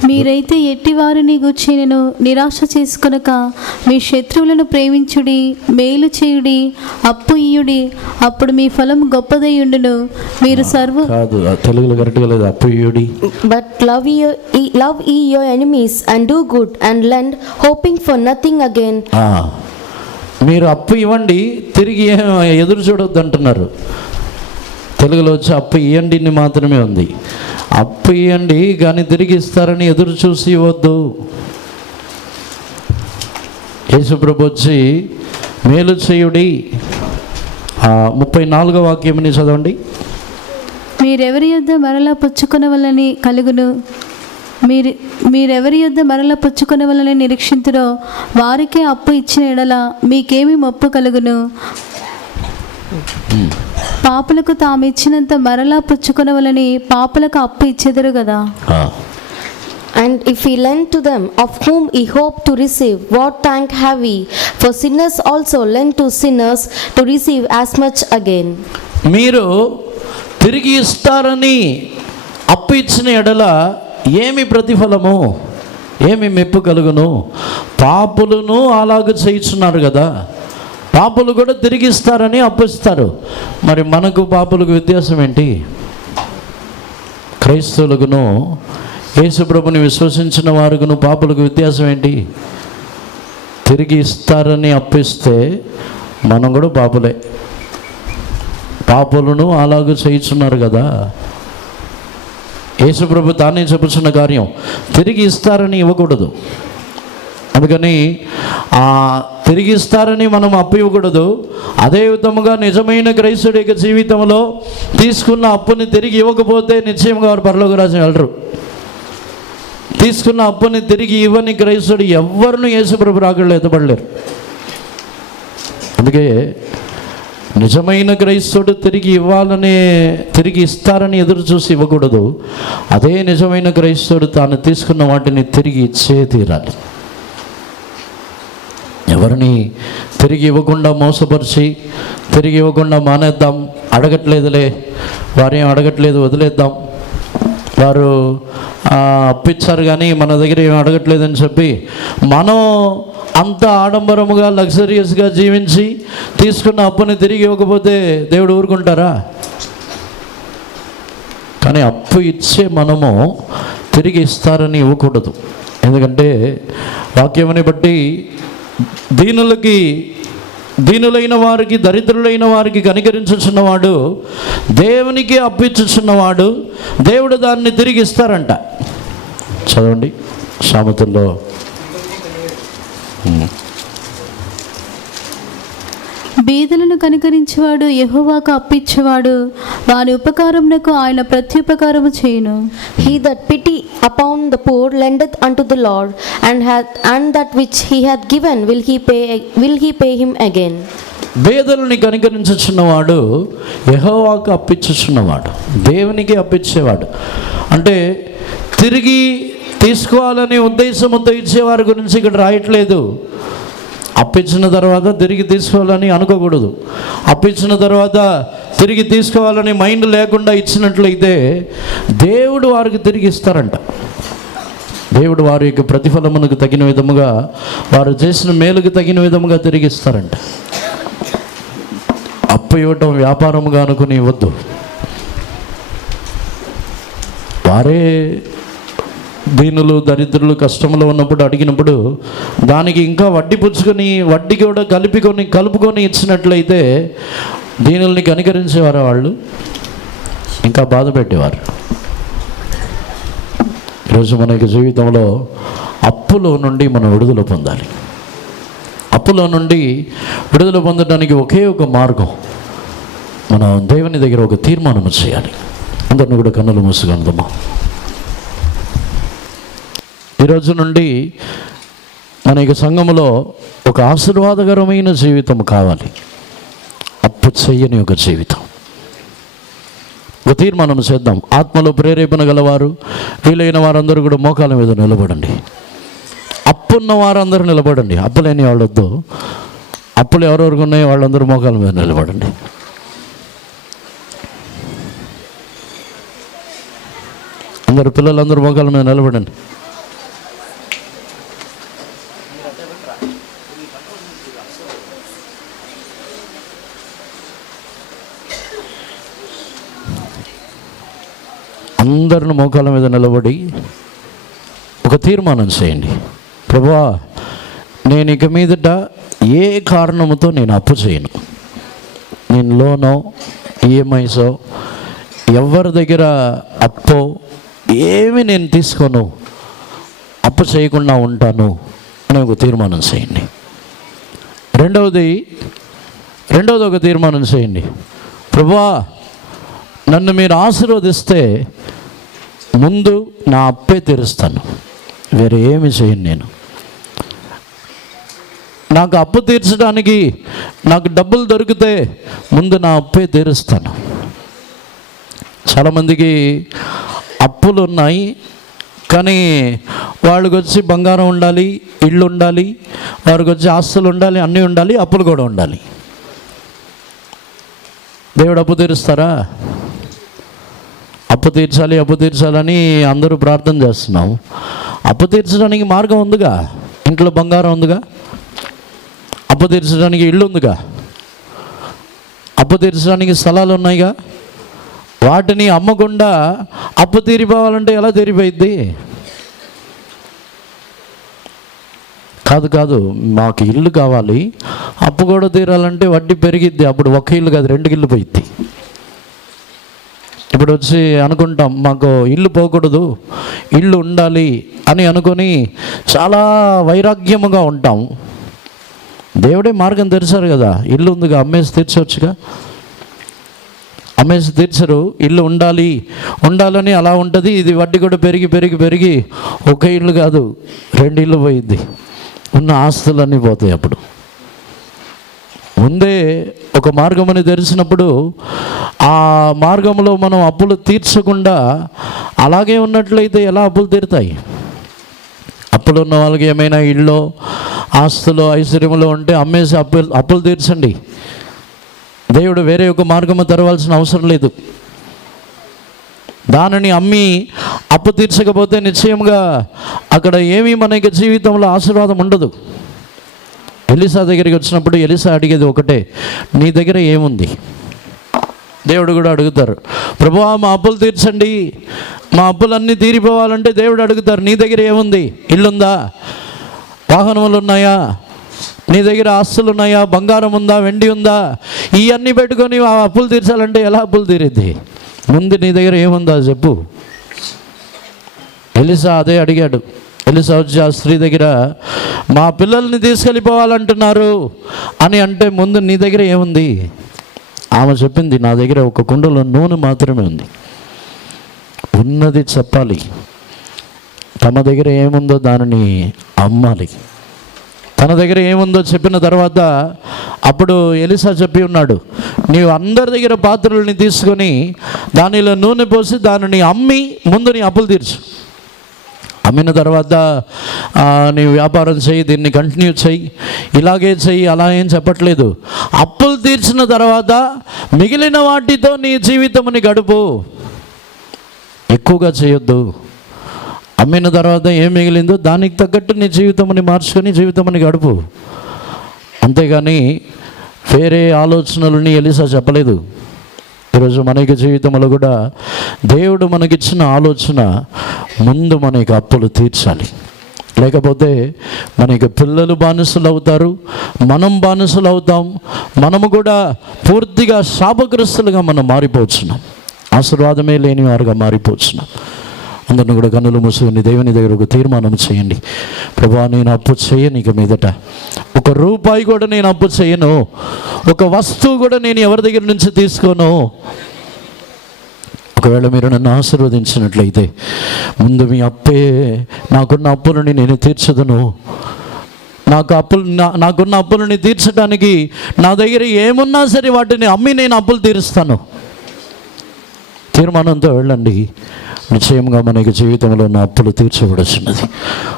మీరైతే ఎట్టి వారిని గూర్చి నేను నిరాశ చేసుకొనక మీ శత్రువులను ప్రేమించుడి, మేలు చేయుడి, అప్పు ఇయ్యుడి, అప్పుడు మీ ఫలం గొప్పదై ఉండును. మీరు కాదు, తెలుగులో కరెక్ట్గా లేదు, అప్పు ఇయ్యుడి. But love ye your enemies and do good and lend, hoping for nothing again. మీరు అప్పు ఇవ్వండి, తిరిగి ఎదురు చూడొద్దు అంటున్నారు. తెలుగులో వచ్చి అప్పు ఇవ్వండి మాత్రమే ఉంది. అప్పు ఇవ్వండి కానీ తిరిగి ఇస్తారని ఎదురు చూసి ఇవ్వద్దు. యేసుప్రభు వచ్చి మేలు చేయుడి. 34వ వాక్యముని చదవండి. మీరెవరి యొద్ద మరలా పుచ్చుకొనవలని కలుగును, మీరెవరి యొద్ద మరల పుచ్చుకొనవలని నిరీక్షింతురో వారికే అప్పు ఇచ్చిన ఎడల మీకేమి మొప్పు కలుగును. పాపులకు తాము ఇచ్చినంత మరలా పుచ్చుకొనవలని పాపులకు అప్పు ఇచ్చెదరు కదా. And if we lend to them of whom we hope to receive, what thank have we? For sinners also lend to sinners to receive as much again. మీరు తిరిగి ఇస్తారని అప్పు ఇచ్చిన ఎడల ఏమి ప్రతిఫలము, ఏమి మెప్పు కలుగును? పాపులను అలాగ చేయించున్నారు కదా. పాపులు కూడా తిరిగి ఇస్తారని అప్పిస్తారు. మరి మనకు పాపులకు వ్యత్యాసం ఏంటి? క్రైస్తవులకును యేసుప్రభుని విశ్వసించిన వారుకును పాపులకు వ్యత్యాసం ఏంటి? తిరిగి ఇస్తారని అప్పిస్తే మనం కూడా పాపులే. పాపులను అలాగ చేయించున్నారు కదా. యేసుప్రభు తానే చెప్పుచున్న కార్యం, తిరిగి ఇస్తారని ఇవ్వకూడదు. అందుకని తిరిగి ఇస్తారని మనం అప్పు ఇవ్వకూడదు. అదే విధముగా నిజమైన క్రైస్తవుడి యొక్క జీవితంలో తీసుకున్న అప్పుని తిరిగి ఇవ్వకపోతే నిశ్చయంగా వారు పరలోక రాజ్యం వెళ్ళరు. తీసుకున్న అప్పుని తిరిగి ఇవ్వని క్రైస్తవుడు ఎవరిని యేసుప్రభు రాకడలో ఎత్తపడలేరు. అందుకే నిజమైన క్రైస్తవుడు తిరిగి ఇస్తారని ఎదురు చూసి ఇవ్వకూడదు. అదే నిజమైన క్రైస్తవుడు తాను తీసుకున్న వాటిని తిరిగి ఇచ్చే తీరాలి. ఎవరిని తిరిగి ఇవ్వకుండా మోసపరిచి తిరిగి ఇవ్వకుండా మానేద్దాం, అడగట్లేదులే, వారేం అడగట్లేదు వదిలేద్దాం, వారు అప్పిచ్చారు కానీ మన దగ్గర ఏం అడగట్లేదని చెప్పి మనం అంత ఆడంబరముగా లగ్జరియస్గా జీవించి తీసుకున్న అప్పుని తిరిగి ఇవ్వకపోతే దేవుడు ఊరుకుంటారా? కానీ అప్పు ఇచ్చే మనము తిరిగి ఇస్తారని ఇవ్వకూడదు. ఎందుకంటే వాక్యముని బట్టి దీనులైన వారికి, దరిద్రులైన వారికి కనికరించుచున్నవాడు, దేవునికి అప్పిచ్చుచున్నవాడు, దేవుడు దాన్ని తిరిగి ఇస్తారంట. చదవండి సామెతల్లో. బీదలను కనికరించేవాడు యెహోవాకు అప్పిచ్చేవాడు, వాని ఉపకారమునకు ఆయన ప్రత్యుపకారము చేయును. He that pity upon the poor lendeth unto the Lord, and that which he hath given will he pay him again. బేదలని కనికరించుచున్నవాడు యెహోవాకు అప్పిచ్చుచున్నవాడు, దేవునికి అప్పిచ్చేవాడు. అంటే తిరిగి తీసుకోవాలనే ఉద్దేశంతో ఇచ్చేవారి గురించి ఇక్కడ రాయట్లేదు. అప్పిచ్చిన తర్వాత తిరిగి తీసుకోవాలని అనుకోకూడదు. అప్పిచ్చిన తర్వాత తిరిగి తీసుకోవాలని మైండ్ లేకుండా ఇచ్చినట్లయితే దేవుడు వారికి తిరిగి ఇస్తారంట. దేవుడు వారి యొక్క ప్రతిఫలమునకు తగిన విధముగా, వారు చేసిన మేలుకు తగిన విధముగా తిరిగి ఇస్తారంట. అప్పు ఇవ్వటం వ్యాపారముగా అనుకుని ఇవ్వద్దు. వారే దీనులు, దరిద్రులు కష్టంలో ఉన్నప్పుడు అడిగినప్పుడు దానికి ఇంకా వడ్డీ పుచ్చుకొని, వడ్డీ కూడా కలుపుకొని ఇచ్చినట్లయితే దీనుల్ని కనికరించేవారు, వాళ్ళు ఇంకా బాధ పెట్టేవారు. ఈరోజు మన యొక్క జీవితంలో అప్పులో నుండి మనం విడుదల పొందాలి. అప్పులో నుండి విడుదల పొందడానికి ఒకే ఒక మార్గం, మనం దేవుని దగ్గర ఒక తీర్మానం చేయాలి. అందరిని కూడా కన్నులు మూసుకుందామా. ఈరోజు నుండి మన యొక్క సంఘములో ఒక ఆశీర్వాదకరమైన జీవితం కావాలి. అప్పు చేయని ఒక జీవితం. ఒక తీర్మానం చేద్దాం. ఆత్మలో ప్రేరేపణ గలవారు వీలైన వారందరూ కూడా మోకాల మీద నిలబడండి. అప్పున్న వారందరూ నిలబడండి. అప్పులేని వాళ్ళొద్దు. అప్పులు ఎవరెవరికి ఉన్నాయో వాళ్ళందరూ మోకాల మీద నిలబడండి. అందరు పిల్లలందరూ మోకాల మీద నిలబడండి. అందరిని మోకాల మీద నిలబడి ఒక తీర్మానం చేయండి. ప్రభువా, నేను ఇక మీదట ఏ కారణముతో నేను అప్పు చేయను. నేను లోనో ఈఎంఐసో ఎవరి దగ్గర అప్పో ఏమి నేను తీసుకోను, అప్పు చేయకుండా ఉంటాను అని ఒక తీర్మానం చేయండి. రెండవది ఒక తీర్మానం చేయండి. ప్రభువా, నన్ను మీరు ఆశీర్వదిస్తే ముందు నా అప్పే తీరుస్తాను, వేరే ఏమి చేయను. నేను నాకు అప్పు తీర్చడానికి నాకు డబ్బులు దొరికితే ముందు నా అప్పే తీరుస్తాను. చాలామందికి అప్పులు ఉన్నాయి, కానీ వాళ్ళకి వచ్చి బంగారం ఉండాలి, ఇళ్ళు ఉండాలి, వారికి వచ్చి ఆస్తులు ఉండాలి, అన్నీ ఉండాలి, అప్పులు కూడా ఉండాలి. దేవుడు అప్పు తీరుస్తారా? అప్పు తీర్చాలని అందరూ ప్రార్థన చేస్తున్నాం. అప్పు తీర్చడానికి మార్గం ఉందిగా. ఇంట్లో బంగారం ఉందిగా. అప్పు తీర్చడానికి ఇల్లు ఉందిగా. అప్పు తీర్చడానికి స్థలాలు ఉన్నాయిగా. వాటిని అమ్మకుండా అప్పు తీరిపోవాలంటే ఎలా తీరిపోయిద్ది? కాదు, మాకు ఇల్లు కావాలి, అప్పు కూడా తీరాలంటే వడ్డీ పెరిగిద్ది. అప్పుడు ఒక ఇల్లు కాదు, 2 ఇల్లు పోయిద్ది. ఇప్పుడు వచ్చి అనుకుంటాం, మాకు ఇల్లు పోకూడదు, ఇల్లు ఉండాలి అని అనుకొని చాలా వైరాగ్యముగా ఉంటాం. దేవుడే మార్గం తెరిచారు కదా. ఇల్లు ఉందిగా, అమ్మేసి తీర్చవచ్చుగా. అమ్మేసి తీర్చరు. ఇల్లు ఉండాలని అలా ఉంటుంది. ఇది వడ్డీ కూడా పెరిగి ఒక ఇల్లు కాదు 2 ఇల్లు పోయిద్ది. ఉన్న ఆస్తులన్నీ పోతాయి. అప్పుడు ముందే ఒక మార్గమని తెలిసినప్పుడు ఆ మార్గంలో మనం అప్పులు తీర్చకుండా అలాగే ఉన్నట్లయితే ఎలా అప్పులు తీరుతాయి? అప్పులు ఉన్న వాళ్ళకి ఏమైనా ఇల్లు, ఆస్తులు, ఐశ్వర్యములు ఉంటే అమ్మేసి అప్పులు తీర్చండి. దేవుడు వేరే ఒక మార్గము తెరవాల్సిన అవసరం లేదు. దానిని అమ్మి అప్పు తీర్చకపోతే నిశ్చయంగా అక్కడ ఏమీ మనకి జీవితంలో ఆశీర్వాదం ఉండదు. ఎలీసా దగ్గరికి వచ్చినప్పుడు ఎలీసా అడిగేది ఒకటే, నీ దగ్గర ఏముంది? దేవుడు కూడా అడుగుతారు, ప్రభువా మా అప్పులు తీర్చండి, మా అప్పులన్నీ తీరిపోవాలంటే దేవుడు అడుగుతారు, నీ దగ్గర ఏముంది? ఇల్లుందా? వాహనములు ఉన్నాయా? నీ దగ్గర ఆస్తులు ఉన్నాయా? బంగారం ఉందా? వెండి ఉందా? ఇవన్నీ పెట్టుకొని ఆ అప్పులు తీర్చాలంటే ఎలా అప్పులు తీరిద్ది? ముందు నీ దగ్గర ఏముందా చెప్పు. ఎలీసా అదే అడిగాడు. ఎలీసా వచ్చి ఆ స్త్రీ దగ్గర, మా పిల్లల్ని తీసుకెళ్ళిపోవాలంటున్నారు అని అంటే ముందు నీ దగ్గర ఏముంది? ఆమె చెప్పింది, నా దగ్గర ఒక కుండలో నూనె మాత్రమే ఉంది. ఉన్నది చెప్పాలి. తమ దగ్గర ఏముందో దానిని అమ్మాలి. తన దగ్గర ఏముందో చెప్పిన తర్వాత అప్పుడు ఎలీసా చెప్పి ఉన్నాడు, నీవు అందరి దగ్గర పాత్రలని తీసుకొని దానిలో నూనె పోసి దానిని అమ్మి ముందు నీ అప్పులు తీర్చు. అమ్మిన తర్వాత నీ వ్యాపారం చెయ్యి, దీన్ని కంటిన్యూ చెయ్యి, ఇలాగే చెయ్యి, అలా ఏం చెప్పట్లేదు. అప్పులు తీర్చిన తర్వాత మిగిలిన వాటితో నీ జీవితముని గడుపు. ఎక్కువగా చేయొద్దు. అమ్మిన తర్వాత ఏం మిగిలిందో దానికి తగ్గట్టు నీ జీవితముని మార్చుకొని జీవితముని గడుపు. అంతేగాని వేరే ఆలోచనలని ఎలీసా చెప్పలేదు. ఈరోజు మనకి జీవితంలో కూడా దేవుడు మనకిచ్చిన ఆలోచన ముందు మనకి అప్పులు తీర్చాలి. లేకపోతే మనకి పిల్లలు బానిసలు అవుతారు, మనం బానిసలు అవుతాం. మనము కూడా పూర్తిగా శాపగ్రస్తులుగా మనం మారిపోతున్నాం. ఆశీర్వాదమే లేని వారుగా మారిపోతున్నాం. అందరిని కూడా కన్నులు మూసుకొని దేవుని దగ్గర ఒక తీర్మానం చేయండి. ప్రభువా, నేను అప్పు చేయను, ఇక మీదట ₹1 కూడా నేను అప్పు చేయను, ఒక వస్తువు కూడా నేను ఎవరి దగ్గర నుంచి తీసుకోను. ఒకవేళ మీరు నన్ను ఆశీర్వదించినట్లయితే ముందు మీ అప్పే, నాకున్న అప్పులని నేను తీర్చదును. నాకున్న అప్పులని తీర్చడానికి నా దగ్గర ఏమున్నా సరే వాటిని అమ్మి నేను అప్పులు తీరుస్తాను. తీర్మానంతో వెళ్ళండి, నిశ్చయంగా మనకి జీవితంలో ఉన్న అప్పులు తీర్చబడుచున్నది.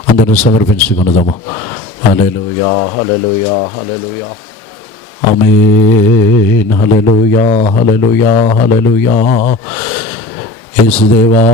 అందరూ సమర్పించుకున్నదాము. హల్లెలూయా, హల్లెలూయా, హల్లెలూయా, ఆమేన్. హల్లెలూయా, హల్లెలూయా, హల్లెలూయా. యేసుదేవా